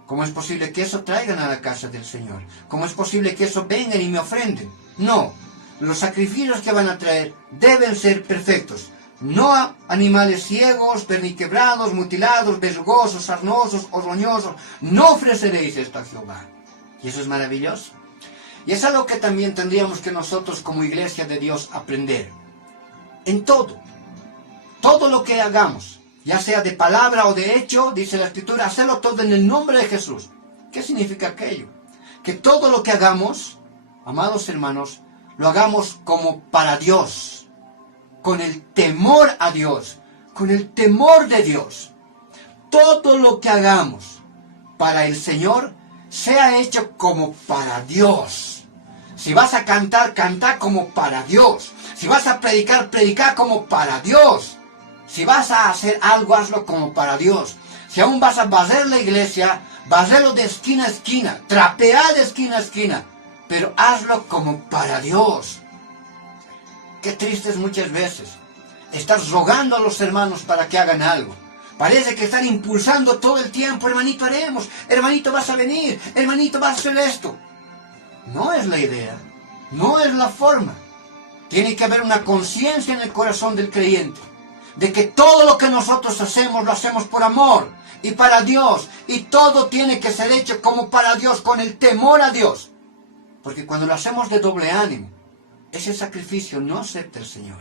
¿Cómo es posible que eso traigan a la casa del Señor? ¿Cómo es posible que eso vengan y me ofrenden? No, los sacrificios que van a traer deben ser perfectos. No a animales ciegos, perniquebrados, mutilados, besugosos, sarnosos o roñosos. No ofreceréis esto a Jehová. Y eso es maravilloso. Y es algo que también tendríamos que nosotros como iglesia de Dios aprender. En todo lo que hagamos, ya sea de palabra o de hecho, dice la Escritura, hacerlo todo en el nombre de Jesús. ¿Qué significa aquello? Que todo lo que hagamos, amados hermanos, lo hagamos como para Dios. Con el temor a Dios, con el temor de Dios. Todo lo que hagamos para el Señor sea hecho como para Dios. Si vas a cantar, canta como para Dios. Si vas a predicar, predica como para Dios. Si vas a hacer algo, hazlo como para Dios. Si aún vas a barrer la iglesia, barrelo de esquina a esquina, trapea de esquina a esquina, pero hazlo como para Dios. Qué triste es muchas veces. Estás rogando a los hermanos para que hagan algo. Parece que están impulsando todo el tiempo. Hermanito, haremos. Hermanito, vas a venir. Hermanito, vas a hacer esto. No es la idea. No es la forma. Tiene que haber una conciencia en el corazón del creyente. De que todo lo que nosotros hacemos, lo hacemos por amor. Y para Dios. Y todo tiene que ser hecho como para Dios. Con el temor a Dios. Porque cuando lo hacemos de doble ánimo, ese sacrificio no acepta el Señor.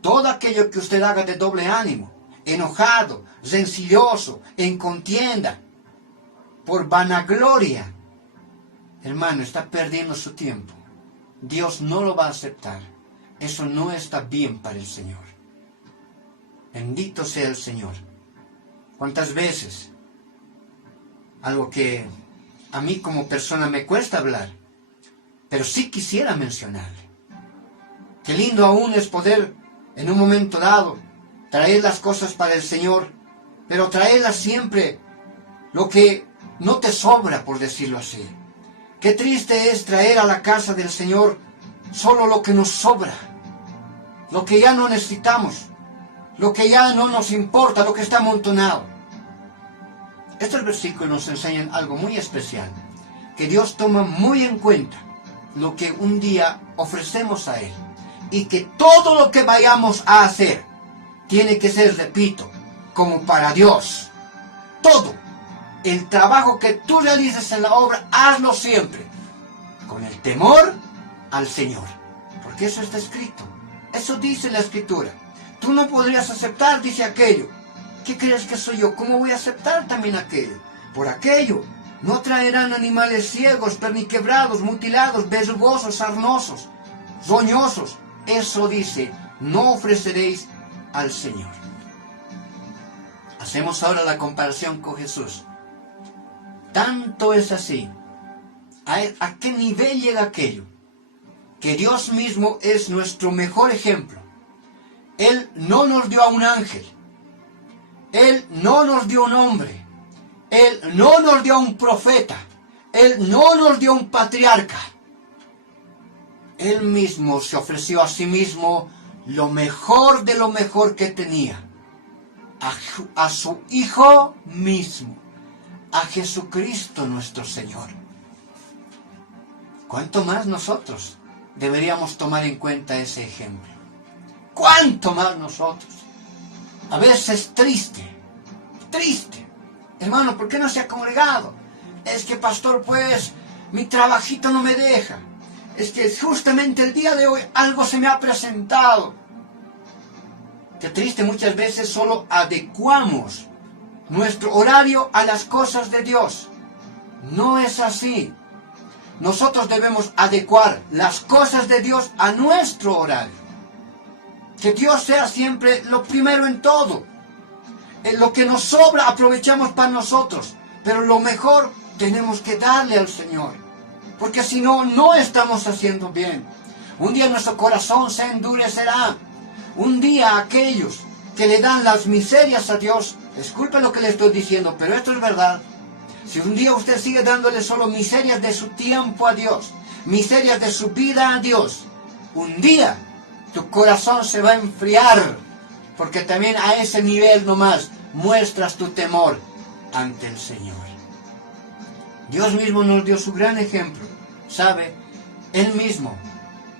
Todo aquello que usted haga de doble ánimo, enojado, rencilloso, en contienda, por vanagloria, hermano, está perdiendo su tiempo. Dios no lo va a aceptar. Eso no está bien para el Señor. Bendito sea el Señor. ¿Cuántas veces? Algo que a mí como persona me cuesta hablar, pero sí quisiera mencionarle. Qué lindo aún es poder, en un momento dado, traer las cosas para el Señor, pero traerlas siempre lo que no te sobra, por decirlo así. Qué triste es traer a la casa del Señor solo lo que nos sobra, lo que ya no necesitamos, lo que ya no nos importa, lo que está amontonado. Estos versículos nos enseñan algo muy especial, que Dios toma muy en cuenta lo que un día ofrecemos a Él. Y que todo lo que vayamos a hacer tiene que ser, repito, como para Dios. Todo. El trabajo que tú realices en la obra, hazlo siempre con el temor al Señor. Porque eso está escrito. Eso dice la Escritura. Tú no podrías aceptar, dice aquello. ¿Qué crees que soy yo? ¿Cómo voy a aceptar también aquello? Por aquello no traerán animales ciegos, perniquebrados, mutilados, besugosos, sarnosos, roñosos. Eso dice, no ofreceréis al Señor. Hacemos ahora la comparación con Jesús. Tanto es así. ¿A qué nivel llega aquello? Que Dios mismo es nuestro mejor ejemplo. Él no nos dio a un ángel. Él no nos dio un hombre. Él no nos dio a un profeta. Él no nos dio a un patriarca. Él mismo se ofreció a sí mismo lo mejor de lo mejor que tenía. A su Hijo mismo. A Jesucristo nuestro Señor. ¿Cuánto más nosotros deberíamos tomar en cuenta ese ejemplo? ¿Cuánto más nosotros? A veces triste. Hermano, ¿por qué no se ha congregado? Es que, pastor, pues, mi trabajito no me deja. Es que justamente el día de hoy algo se me ha presentado. Qué triste, muchas veces solo adecuamos nuestro horario a las cosas de Dios. No es así. Nosotros debemos adecuar las cosas de Dios a nuestro horario. Que Dios sea siempre lo primero en todo. En lo que nos sobra aprovechamos para nosotros. Pero lo mejor tenemos que darle al Señor. Porque si no, no estamos haciendo bien. Un día nuestro corazón se endurecerá. Un día aquellos que le dan las miserias a Dios, disculpen lo que le estoy diciendo, pero esto es verdad. Si un día usted sigue dándole solo miserias de su tiempo a Dios, miserias de su vida a Dios, un día tu corazón se va a enfriar, porque también a ese nivel nomás muestras tu temor ante el Señor. Dios mismo nos dio su gran ejemplo, ¿sabe? Él mismo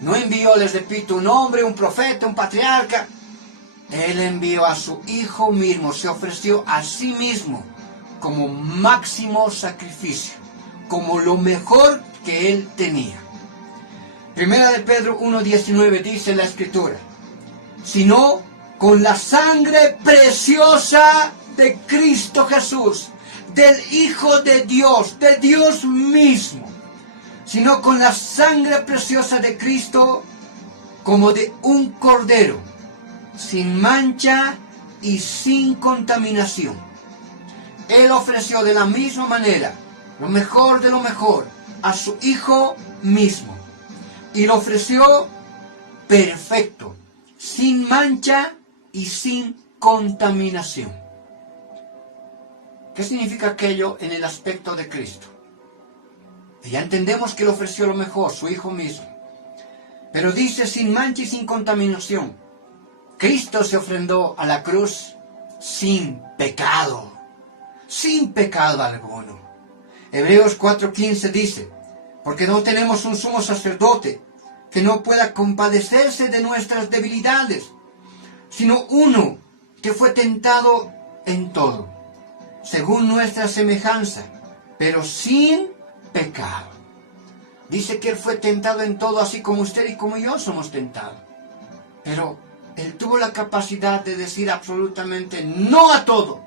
no envió, les repito, un hombre, un profeta, un patriarca. Él envió a su Hijo mismo, se ofreció a sí mismo como máximo sacrificio, como lo mejor que él tenía. Primera de Pedro 1:19 dice la Escritura: sino con la sangre preciosa de Cristo Jesús, del Hijo de Dios mismo, sino con la sangre preciosa de Cristo, como de un cordero, sin mancha y sin contaminación. Él ofreció de la misma manera lo mejor de lo mejor a su Hijo mismo. Y lo ofreció perfecto, sin mancha y sin contaminación. ¿Qué significa aquello en el aspecto de Cristo? Ya entendemos que Él ofreció lo mejor, su Hijo mismo. Pero dice sin mancha y sin contaminación. Cristo se ofrendó a la cruz sin pecado. Sin pecado alguno. Hebreos 4:15 dice: porque no tenemos un sumo sacerdote que no pueda compadecerse de nuestras debilidades, sino uno que fue tentado en todo, según nuestra semejanza, pero sin pecado. Dice que Él fue tentado en todo, así como usted y como yo somos tentados. Pero Él tuvo la capacidad de decir absolutamente no a todo.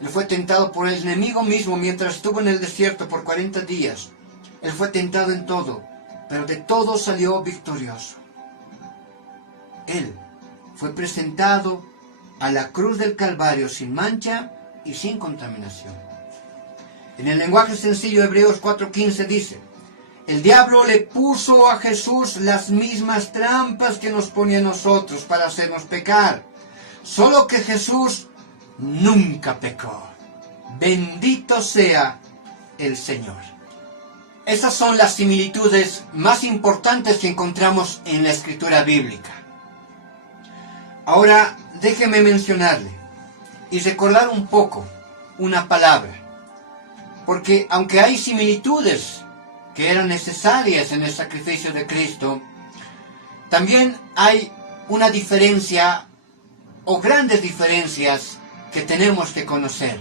Él fue tentado por el enemigo mismo mientras estuvo en el desierto por 40 días. Él fue tentado en todo, pero de todo salió victorioso. Él fue presentado a la cruz del Calvario sin mancha y sin contaminación. En el lenguaje sencillo, Hebreos 4:15 dice: el diablo le puso a Jesús las mismas trampas que nos ponía a nosotros para hacernos pecar. Solo que Jesús nunca pecó. Bendito sea el Señor. Esas son las similitudes más importantes que encontramos en la Escritura bíblica. Ahora, déjeme mencionarle y recordar un poco una palabra. Porque aunque hay similitudes que eran necesarias en el sacrificio de Cristo, también hay una diferencia o grandes diferencias que tenemos que conocer.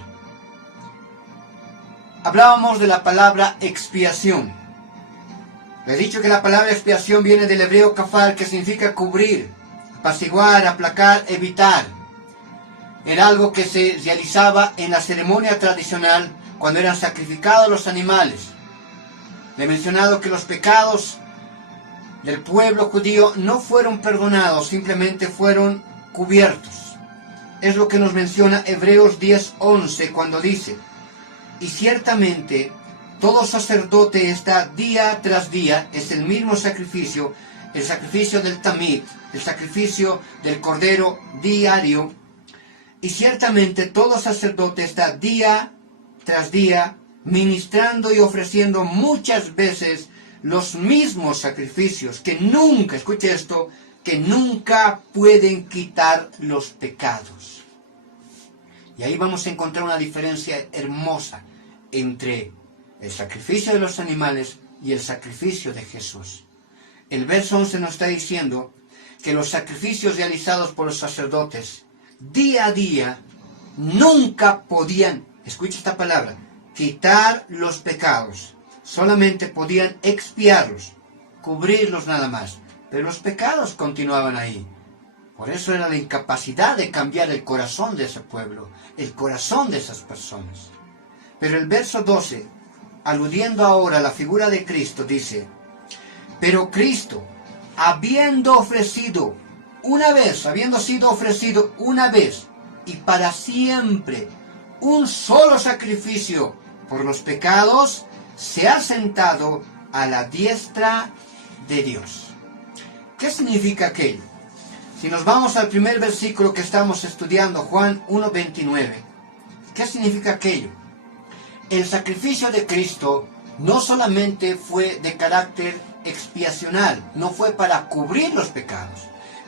Hablábamos de la palabra expiación. Le he dicho que la palabra expiación viene del hebreo kafar, que significa cubrir, apaciguar, aplacar, evitar. Era algo que se realizaba en la ceremonia tradicional cuando eran sacrificados los animales. Le he mencionado que los pecados del pueblo judío no fueron perdonados, simplemente fueron cubiertos. Es lo que nos menciona Hebreos 10:11 cuando dice: y ciertamente todo sacerdote está día tras día, es el mismo sacrificio, el sacrificio del tamid, el sacrificio del cordero diario, y ciertamente todo sacerdote está día tras día ministrando y ofreciendo muchas veces los mismos sacrificios que nunca, escuche esto, que nunca pueden quitar los pecados. Y ahí vamos a encontrar una diferencia hermosa entre el sacrificio de los animales y el sacrificio de Jesús. El verso 11 nos está diciendo que los sacrificios realizados por los sacerdotes día a día nunca podían, escucha esta palabra, quitar los pecados. Solamente podían expiarlos, cubrirlos nada más. Pero los pecados continuaban ahí. Por eso era la incapacidad de cambiar el corazón de ese pueblo, el corazón de esas personas. Pero el verso 12, aludiendo ahora a la figura de Cristo, dice: pero Cristo, habiendo sido ofrecido una vez y para siempre un solo sacrificio por los pecados, se ha sentado a la diestra de Dios. ¿Qué significa aquello? Si nos vamos al primer versículo que estamos estudiando, Juan 1:29, ¿qué significa aquello? El sacrificio de Cristo no solamente fue de carácter expiacional, no fue para cubrir los pecados.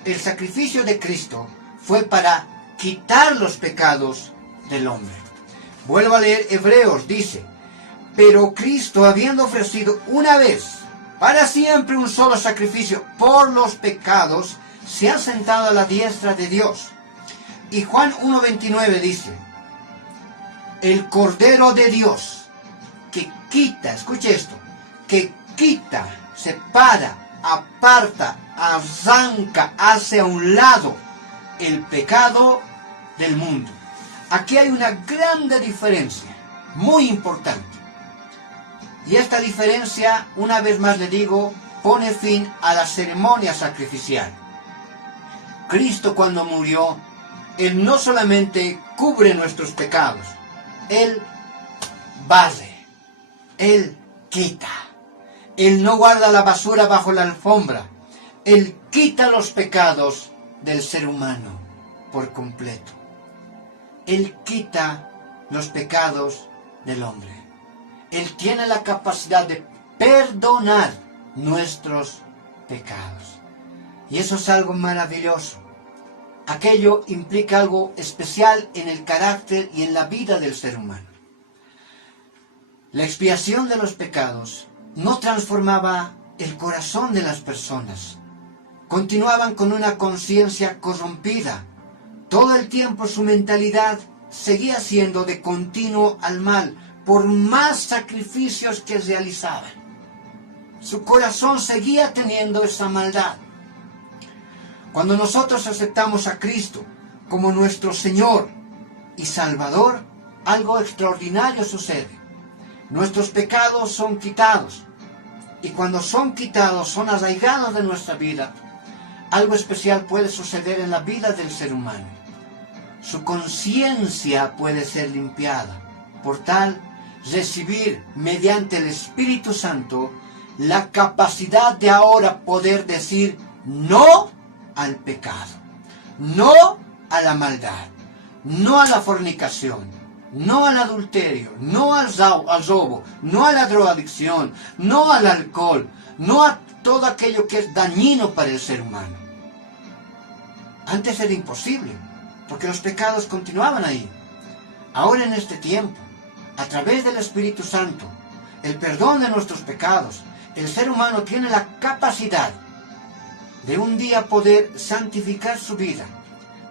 El sacrificio de Cristo fue para quitar los pecados del hombre. Vuelvo a leer Hebreos, dice: pero Cristo, habiendo ofrecido una vez para siempre un solo sacrificio por los pecados, se ha sentado a la diestra de Dios. Y Juan 1:29 dice: el Cordero de Dios que quita, escuche esto, que quita, separa, aparta, arranca hacia un lado el pecado del mundo. Aquí hay una grande diferencia, muy importante. Y esta diferencia, una vez más le digo, pone fin a la ceremonia sacrificial. Cristo, cuando murió, Él no solamente cubre nuestros pecados, Él barre, Él quita. Él no guarda la basura bajo la alfombra. Él quita los pecados del ser humano por completo. Él quita los pecados del hombre. Él tiene la capacidad de perdonar nuestros pecados. Y eso es algo maravilloso. Aquello implica algo especial en el carácter y en la vida del ser humano. La expiación de los pecados no transformaba el corazón de las personas. Continuaban con una conciencia corrompida. Todo el tiempo su mentalidad seguía siendo de continuo al mal, por más sacrificios que realizaban. Su corazón seguía teniendo esa maldad. Cuando nosotros aceptamos a Cristo como nuestro Señor y Salvador, algo extraordinario sucede. Nuestros pecados son quitados. Y cuando son quitados, son arraigados de nuestra vida, algo especial puede suceder en la vida del ser humano. Su conciencia puede ser limpiada. Por tal, recibir mediante el Espíritu Santo la capacidad de ahora poder decir no al pecado, no a la maldad, no a la fornicación, no al adulterio, no al robo, no a la drogadicción, no al alcohol, no a todo aquello que es dañino para el ser humano. Antes era imposible, porque los pecados continuaban ahí. Ahora en este tiempo, a través del Espíritu Santo, el perdón de nuestros pecados, el ser humano tiene la capacidad de un día poder santificar su vida.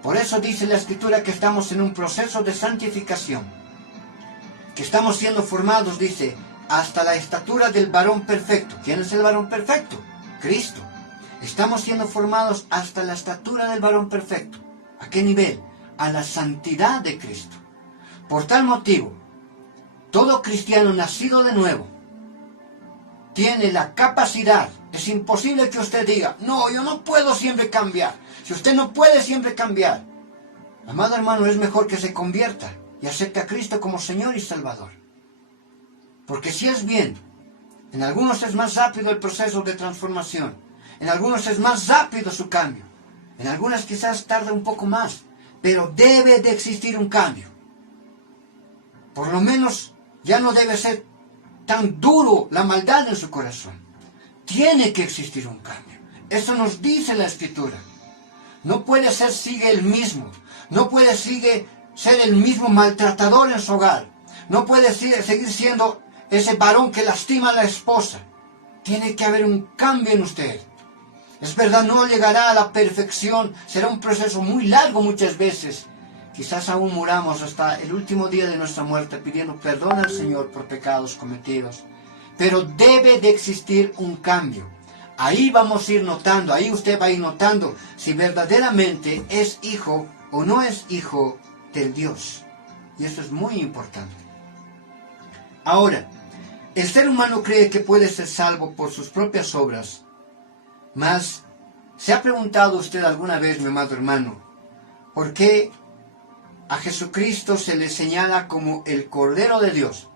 Por eso dice la Escritura que estamos en un proceso de santificación, que estamos siendo formados, dice, hasta la estatura del varón perfecto. ¿Quién es el varón perfecto? Cristo. Estamos siendo formados hasta la estatura del varón perfecto. ¿A qué nivel? A la santidad de Cristo. Por tal motivo, todo cristiano nacido de nuevo tiene la capacidad, Es imposible que usted diga, no, yo no puedo siempre cambiar. Si usted no puede siempre cambiar, amado hermano, es mejor que se convierta y acepte a Cristo como Señor y Salvador. Porque si es bien, en algunos es más rápido el proceso de transformación, en algunos es más rápido su cambio, en algunas quizás tarda un poco más, pero debe de existir un cambio. Por lo menos ya no debe ser tan duro la maldad en su corazón. Tiene que existir un cambio. Eso nos dice la Escritura. No puede sigue el mismo. No puede ser el mismo maltratador en su hogar. No puede seguir siendo ese varón que lastima a la esposa. Tiene que haber un cambio en usted. Es verdad, no llegará a la perfección. Será un proceso muy largo muchas veces. Quizás aún muramos hasta el último día de nuestra muerte pidiendo perdón al Señor por pecados cometidos. Pero debe de existir un cambio. Ahí vamos a ir notando, ahí usted va a ir notando si verdaderamente es hijo o no es hijo del Dios. Y eso es muy importante. Ahora, el ser humano cree que puede ser salvo por sus propias obras. Mas, ¿se ha preguntado usted alguna vez, mi amado hermano, por qué a Jesucristo se le señala como el Cordero de Dios,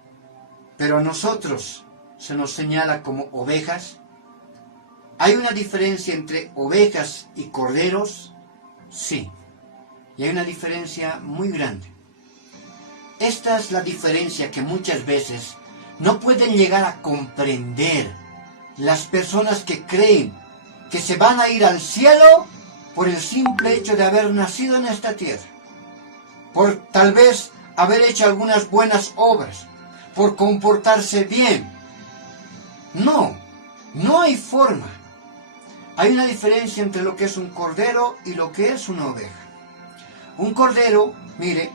pero a nosotros se nos señala como ovejas? ¿Hay una diferencia entre ovejas y corderos? Sí, y hay una diferencia muy grande. Esta es la diferencia que muchas veces no pueden llegar a comprender las personas que creen que se van a ir al cielo por el simple hecho de haber nacido en esta tierra, por tal vez haber hecho algunas buenas obras, por comportarse bien. No, no hay forma. Hay una diferencia entre lo que es un cordero y lo que es una oveja. Un cordero, mire,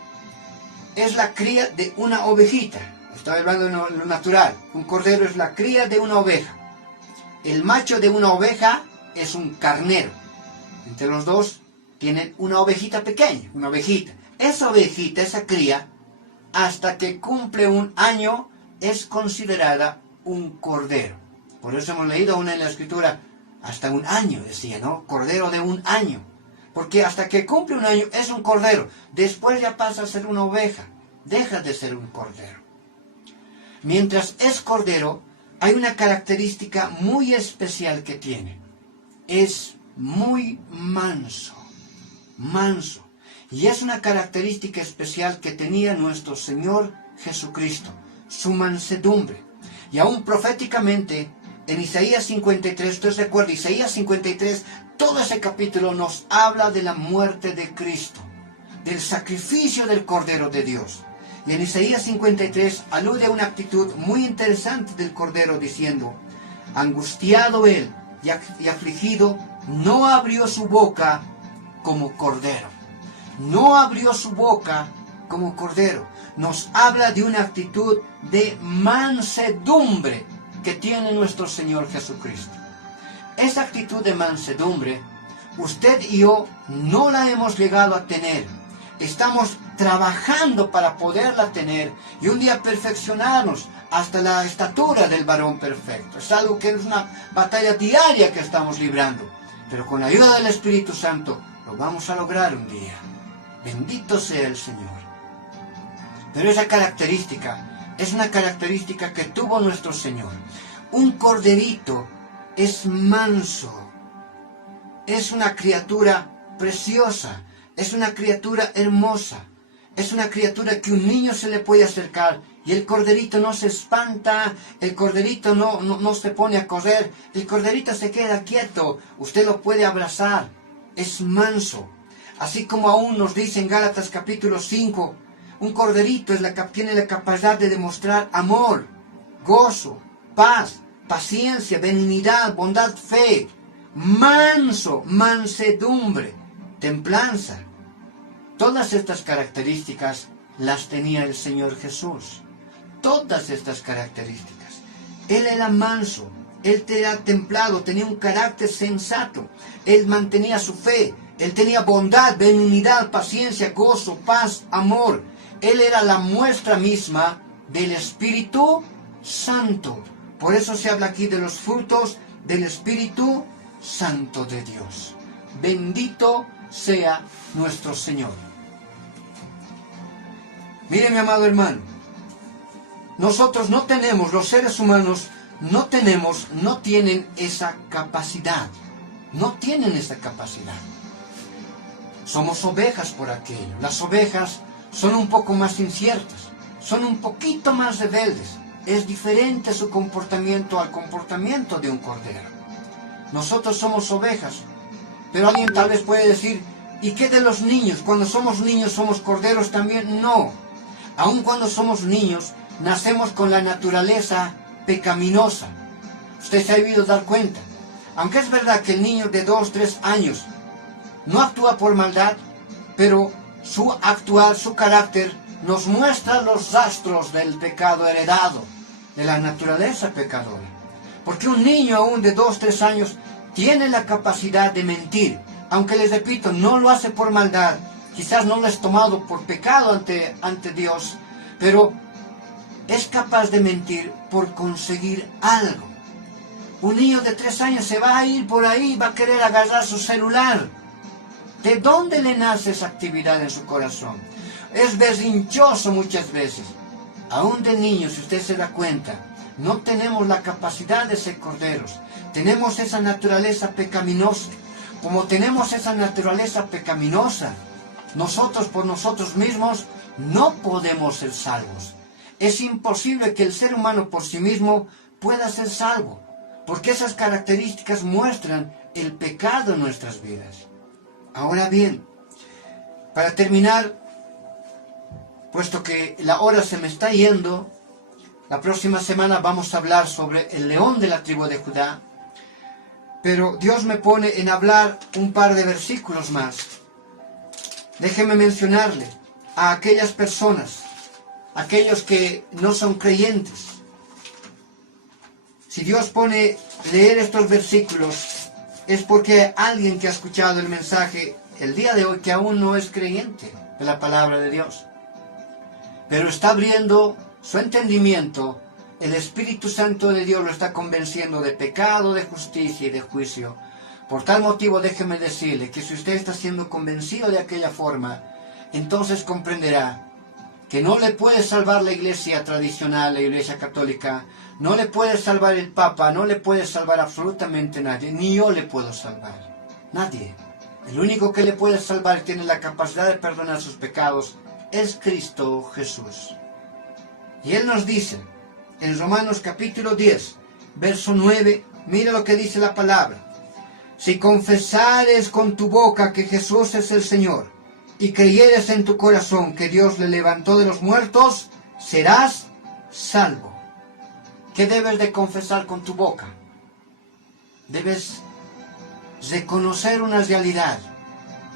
es la cría de una ovejita. Estoy hablando de lo natural. Un cordero es la cría de una oveja. El macho de una oveja es un carnero. Entre los dos tienen una ovejita pequeña, una ovejita. Esa ovejita, esa cría, hasta que cumple un año, es considerada un cordero. Por eso hemos leído una en la Escritura, hasta un año, decía, ¿no? Cordero de un año. Porque hasta que cumple un año es un cordero. Después ya pasa a ser una oveja. Deja de ser un cordero. Mientras es cordero, hay una característica muy especial que tiene. Es muy manso. Manso. Y es una característica especial que tenía nuestro Señor Jesucristo. Su mansedumbre. Y aún proféticamente, en Isaías 53, ¿usted se acuerda? Isaías 53, todo ese capítulo nos habla de la muerte de Cristo, del sacrificio del Cordero de Dios. Y en Isaías 53 alude a una actitud muy interesante del Cordero diciendo, angustiado él y afligido, no abrió su boca como Cordero. No abrió su boca como Cordero. Nos habla de una actitud de mansedumbre que tiene nuestro Señor Jesucristo. Esa actitud de mansedumbre, usted y yo no la hemos llegado a tener. Estamos trabajando para poderla tener y un día perfeccionarnos hasta la estatura del varón perfecto. Es algo que es una batalla diaria que estamos librando. Pero con la ayuda del Espíritu Santo lo vamos a lograr un día. Bendito sea el Señor. Pero esa característica es una característica que tuvo nuestro Señor. Un corderito es manso. Es una criatura preciosa. Es una criatura hermosa. Es una criatura que un niño se le puede acercar. Y el corderito no se espanta. El corderito no se pone a correr. El corderito se queda quieto. Usted lo puede abrazar. Es manso. Así como aún nos dice en Gálatas capítulo 5, un corderito tiene la capacidad de demostrar amor, gozo, paz, paciencia, benignidad, bondad, fe, manso, mansedumbre, templanza. Todas estas características las tenía el Señor Jesús. Todas estas características. Él era manso, Él era templado, tenía un carácter sensato. Él mantenía su fe. Él tenía bondad, benignidad, paciencia, gozo, paz, amor. Él era la muestra misma del Espíritu Santo. Por eso se habla aquí de los frutos del Espíritu Santo de Dios. Bendito sea nuestro Señor. Mire, mi amado hermano, nosotros no tenemos, los seres humanos, no tienen esa capacidad. No tienen esa capacidad. Somos ovejas por aquello. Las ovejas son un poco más inciertas, son un poquito más rebeldes. Es diferente su comportamiento al comportamiento de un cordero. Nosotros somos ovejas, pero alguien tal vez puede decir, ¿y qué de los niños? Cuando somos niños somos corderos también. No, aun cuando somos niños, nacemos con la naturaleza pecaminosa. Usted se ha debido dar cuenta. Aunque es verdad que el niño de 2, 3 años no actúa por maldad, pero su actuar, su carácter, nos muestra los rastros del pecado heredado, de la naturaleza pecadora. Porque un niño aún de 2, 3 años tiene la capacidad de mentir, aunque les repito, no lo hace por maldad, quizás no lo es tomado por pecado ante Dios, pero es capaz de mentir por conseguir algo. Un niño de 3 años se va a ir por ahí, va a querer agarrar su celular. ¿De dónde le nace esa actividad en su corazón? Es berrinchoso muchas veces. Aún de niños, si usted se da cuenta, no tenemos la capacidad de ser corderos. Tenemos esa naturaleza pecaminosa. Como tenemos esa naturaleza pecaminosa, nosotros por nosotros mismos no podemos ser salvos. Es imposible que el ser humano por sí mismo pueda ser salvo, porque esas características muestran el pecado en nuestras vidas. Ahora bien, para terminar, puesto que la hora se me está yendo, la próxima semana vamos a hablar sobre el león de la tribu de Judá, pero Dios me pone en hablar un par de versículos más. Déjeme mencionarle a aquellas personas, aquellos que no son creyentes. Si Dios pone leer estos versículos, es porque hay alguien que ha escuchado el mensaje el día de hoy que aún no es creyente de la palabra de Dios, pero está abriendo su entendimiento. El Espíritu Santo de Dios lo está convenciendo de pecado, de justicia y de juicio. Por tal motivo, déjeme decirle que si usted está siendo convencido de aquella forma, entonces comprenderá que no le puede salvar la iglesia tradicional, la iglesia católica, no le puede salvar el Papa, no le puede salvar absolutamente nadie, ni yo le puedo salvar. Nadie. El único que le puede salvar y tiene la capacidad de perdonar sus pecados es Cristo Jesús. Y Él nos dice, en Romanos capítulo 10, verso 9, mira lo que dice la palabra. Si confesares con tu boca que Jesús es el Señor, y creyeres en tu corazón que Dios le levantó de los muertos, serás salvo. ¿Qué debes de confesar con tu boca? Debes reconocer una realidad,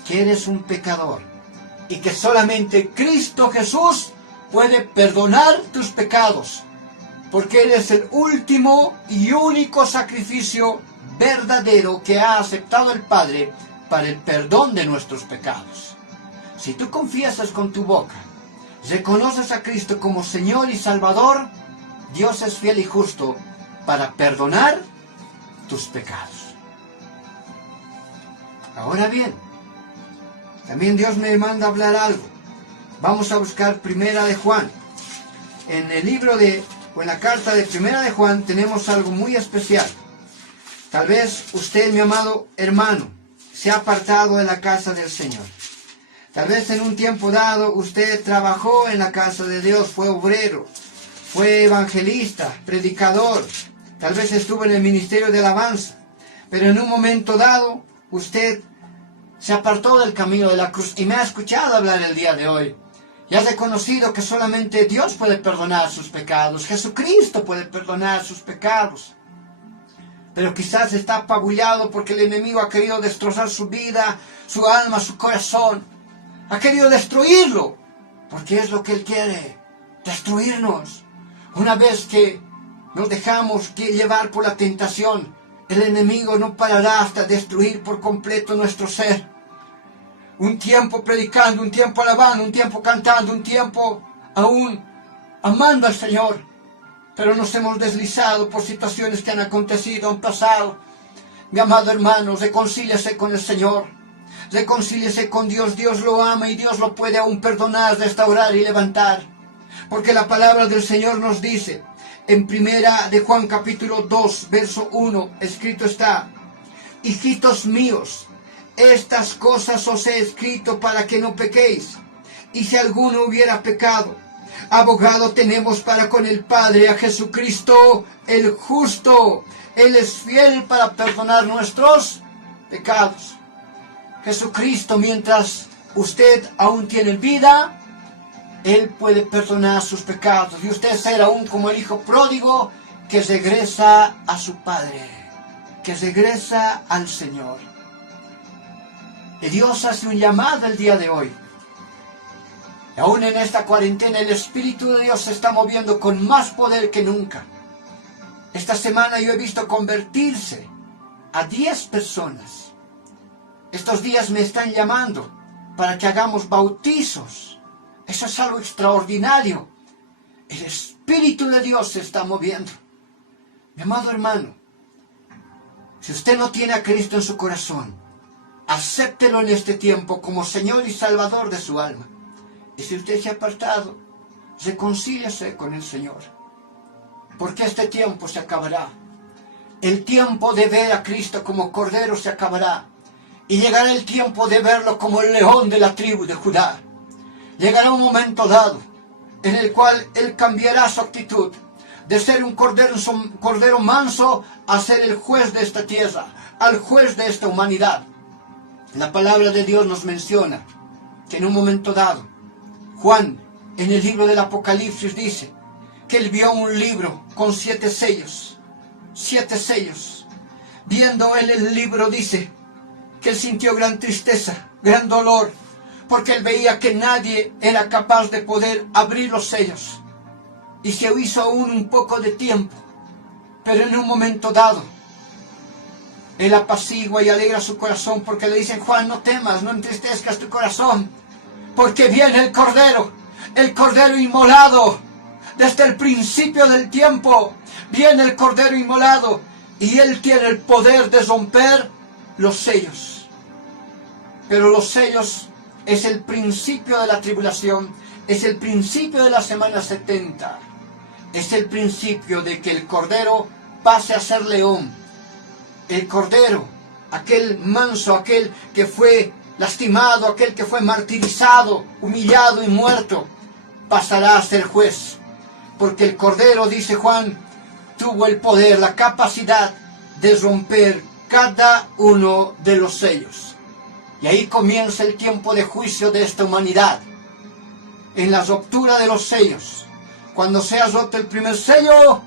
que eres un pecador, y que solamente Cristo Jesús puede perdonar tus pecados, porque Él es el último y único sacrificio verdadero que ha aceptado el Padre para el perdón de nuestros pecados. Si tú confiesas con tu boca, reconoces a Cristo como Señor y Salvador, Dios es fiel y justo para perdonar tus pecados. Ahora bien, también Dios me manda hablar algo. Vamos a buscar Primera de Juan. En el libro o en la carta de Primera de Juan tenemos algo muy especial. Tal vez usted, mi amado hermano, se ha apartado de la casa del Señor. Tal vez en un tiempo dado usted trabajó en la casa de Dios, fue obrero, fue evangelista, predicador, tal vez estuvo en el ministerio de alabanza, pero en un momento dado usted se apartó del camino de la cruz y me ha escuchado hablar el día de hoy. Y ha reconocido que solamente Dios puede perdonar sus pecados, Jesucristo puede perdonar sus pecados. Pero quizás está apabullado porque el enemigo ha querido destrozar su vida, su alma, su corazón. Ha querido destruirlo, porque es lo que Él quiere, destruirnos. Una vez que nos dejamos llevar por la tentación, el enemigo no parará hasta destruir por completo nuestro ser. Un tiempo predicando, un tiempo alabando, un tiempo cantando, un tiempo aún amando al Señor. pero nos hemos deslizado por situaciones que han acontecido, han pasado. Mi amado hermano, reconcíliese con el Señor, reconcíliese con Dios. Dios lo ama y Dios lo puede aún perdonar, restaurar y levantar. Porque la palabra del Señor nos dice, en primera de Juan capítulo 2, verso 1, escrito está: hijitos míos, estas cosas os he escrito para que no pequéis. Y si alguno hubiera pecado, abogado tenemos para con el Padre, a Jesucristo el justo. Él es fiel para perdonar nuestros pecados. Jesucristo, mientras usted aún tiene vida, Él puede perdonar sus pecados. Y usted será aún como el hijo pródigo que regresa a su Padre, que regresa al Señor. Y Dios hace un llamado el día de hoy. Y aún en esta cuarentena el Espíritu de Dios se está moviendo con más poder que nunca. Esta semana yo he visto convertirse a 10 personas. Estos días me están llamando para que hagamos bautizos. Eso es algo extraordinario. El Espíritu de Dios se está moviendo. Mi amado hermano, si usted no tiene a Cristo en su corazón, acéptelo en este tiempo como Señor y Salvador de su alma. Y si usted se ha apartado, reconcíliese con el Señor. Porque este tiempo se acabará. El tiempo de ver a Cristo como Cordero se acabará. Y llegará el tiempo de verlo como el león de la tribu de Judá. Llegará un momento dado en el cual Él cambiará su actitud de ser un cordero manso a ser el juez de esta tierra, al juez de esta humanidad. La palabra de Dios nos menciona que en un momento dado, Juan, en el libro del Apocalipsis, dice que él vio un libro con 7 sellos. 7 sellos. Viendo él el libro, dice que él sintió gran tristeza, gran dolor, porque él veía que nadie era capaz de poder abrir los sellos. Y se hizo aún un poco de tiempo, pero en un momento dado, él apacigua y alegra su corazón, porque le dicen: Juan, no temas, no entristezcas tu corazón, porque viene el Cordero inmolado. Desde el principio del tiempo viene el Cordero inmolado, y Él tiene el poder de romper los sellos. Pero los sellos es el principio de la tribulación, es el principio de la semana 70. Es el principio de que el Cordero pase a ser león. El Cordero, aquel manso, aquel que fue lastimado, aquel que fue martirizado, humillado y muerto, pasará a ser juez. Porque el Cordero, dice Juan, tuvo el poder, la capacidad de romper cada uno de los sellos. Y ahí comienza el tiempo de juicio de esta humanidad. En la ruptura de los sellos. Cuando sea roto el primer sello,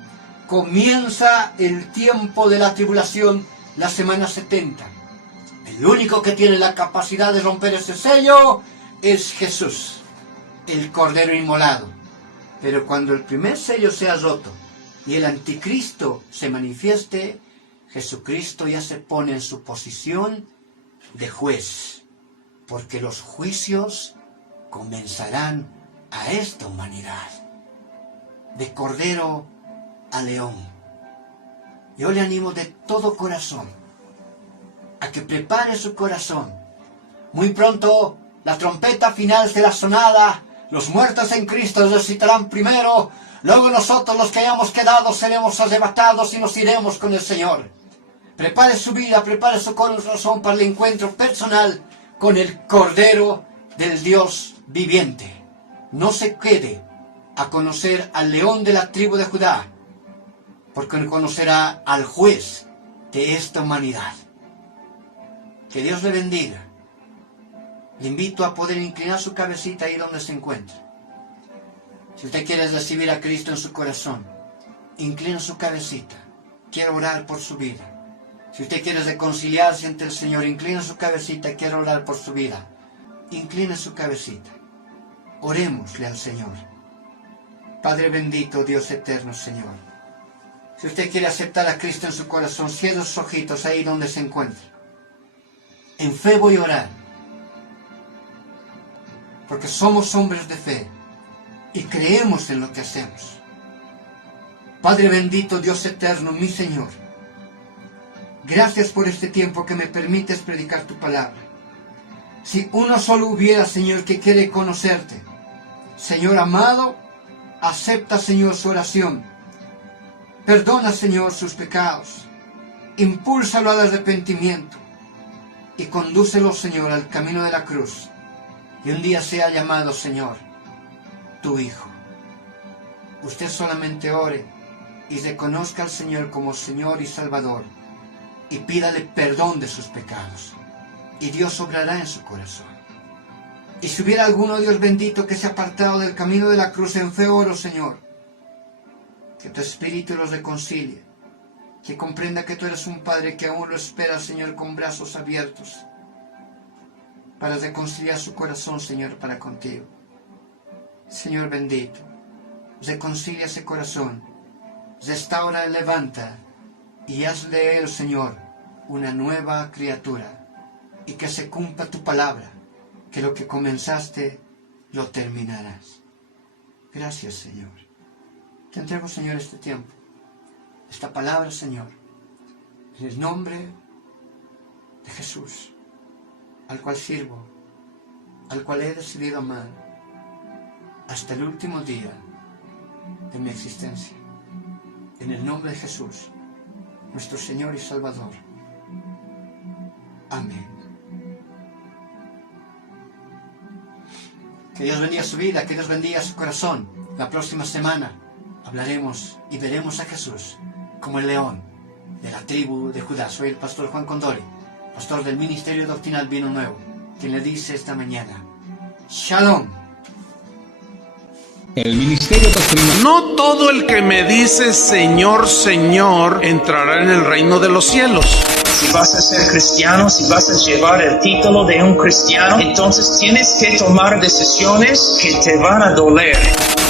comienza el tiempo de la tribulación, la semana 70. El único que tiene la capacidad de romper ese sello es Jesús, el Cordero inmolado. Pero cuando el primer sello sea roto y el anticristo se manifieste, Jesucristo ya se pone en su posición de juez, porque los juicios comenzarán a esta humanidad, de Cordero a León. Yo le animo de todo corazón a que prepare su corazón. Muy pronto la trompeta final será sonada, los muertos en Cristo resucitarán primero, luego nosotros los que hayamos quedado seremos arrebatados y nos iremos con el Señor. Prepare su vida, prepare su corazón para el encuentro personal con el Cordero del Dios viviente. No se quede a conocer al león de la tribu de Judá, porque conocerá al juez de esta humanidad. Que Dios le bendiga. Le invito a poder inclinar su cabecita ahí donde se encuentra. Si usted quiere recibir a Cristo en su corazón, inclina su cabecita. Quiero orar por su vida. Si usted quiere reconciliarse ante el Señor, inclina su cabecita. Quiero orar por su vida. Inclina su cabecita. Orémosle al Señor. Padre bendito, Dios eterno, Señor. Si usted quiere aceptar a Cristo en su corazón, cierre sus ojitos ahí donde se encuentra. En fe voy a orar. Porque somos hombres de fe y creemos en lo que hacemos. Padre bendito, Dios eterno, mi Señor, gracias por este tiempo que me permites predicar tu palabra. Si uno solo hubiera, Señor, que quiere conocerte, Señor amado, acepta, Señor, su oración. Perdona, Señor, sus pecados. Impúlsalo al arrepentimiento y condúcelo, Señor, al camino de la cruz. Y un día sea llamado, Señor, tu Hijo. Usted solamente ore y reconozca al Señor como Señor y Salvador y pídale perdón de sus pecados. Y Dios obrará en su corazón. Y si hubiera alguno, Dios bendito, que se ha apartado del camino de la cruz, en fe oro, Señor, que tu Espíritu los reconcilie, que comprenda que tú eres un Padre que aún lo espera, Señor, con brazos abiertos, para reconciliar su corazón, Señor, para contigo. Señor bendito, reconcilia ese corazón, restaura y levanta, y haz de él, Señor, una nueva criatura, y que se cumpla tu palabra, que lo que comenzaste, lo terminarás. Gracias, Señor. Te entrego, Señor, este tiempo, esta palabra, Señor, en el nombre de Jesús, al cual sirvo, al cual he decidido amar, hasta el último día de mi existencia. En el nombre de Jesús, nuestro Señor y Salvador. Amén. Que Dios bendiga su vida, que Dios bendiga su corazón. La próxima semana hablaremos y veremos a Jesús como el león de la tribu de Judá. Soy el pastor Juan Condori, pastor del Ministerio Doctrinal Vino Nuevo, quien le dice esta mañana: Shalom. El Ministerio Doctrinal. No todo el que me dice Señor, Señor, entrará en el reino de los cielos. Si vas a ser cristiano, si vas a llevar el título de un cristiano, entonces tienes que tomar decisiones que te van a doler.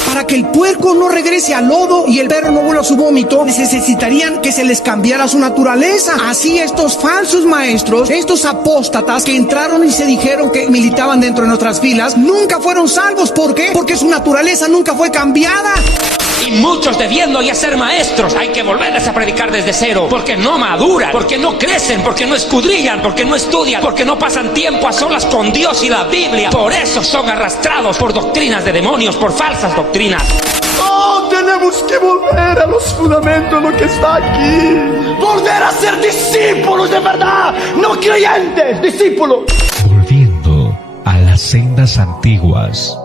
Para que el puerco no regrese al lodo y el perro no vuelva a su vómito, necesitarían que se les cambiara su naturaleza. Así estos falsos maestros, estos apóstatas que entraron y se dijeron que militaban dentro de nuestras filas, nunca fueron salvos. ¿Por qué? Porque su naturaleza nunca fue cambiada. Y muchos debiendo ya ser maestros, hay que volverles a predicar desde cero, porque no maduran, porque no crecen, porque no escudriñan, porque no estudian, porque no pasan tiempo a solas con Dios y la Biblia. Por eso son arrastrados por doctrinas de demonios, por falsas doctrinas. ¡Oh, tenemos que volver a los fundamentos, lo que está aquí! ¡Volver a ser discípulos de verdad! ¡No creyentes, discípulos! Volviendo a las sendas antiguas.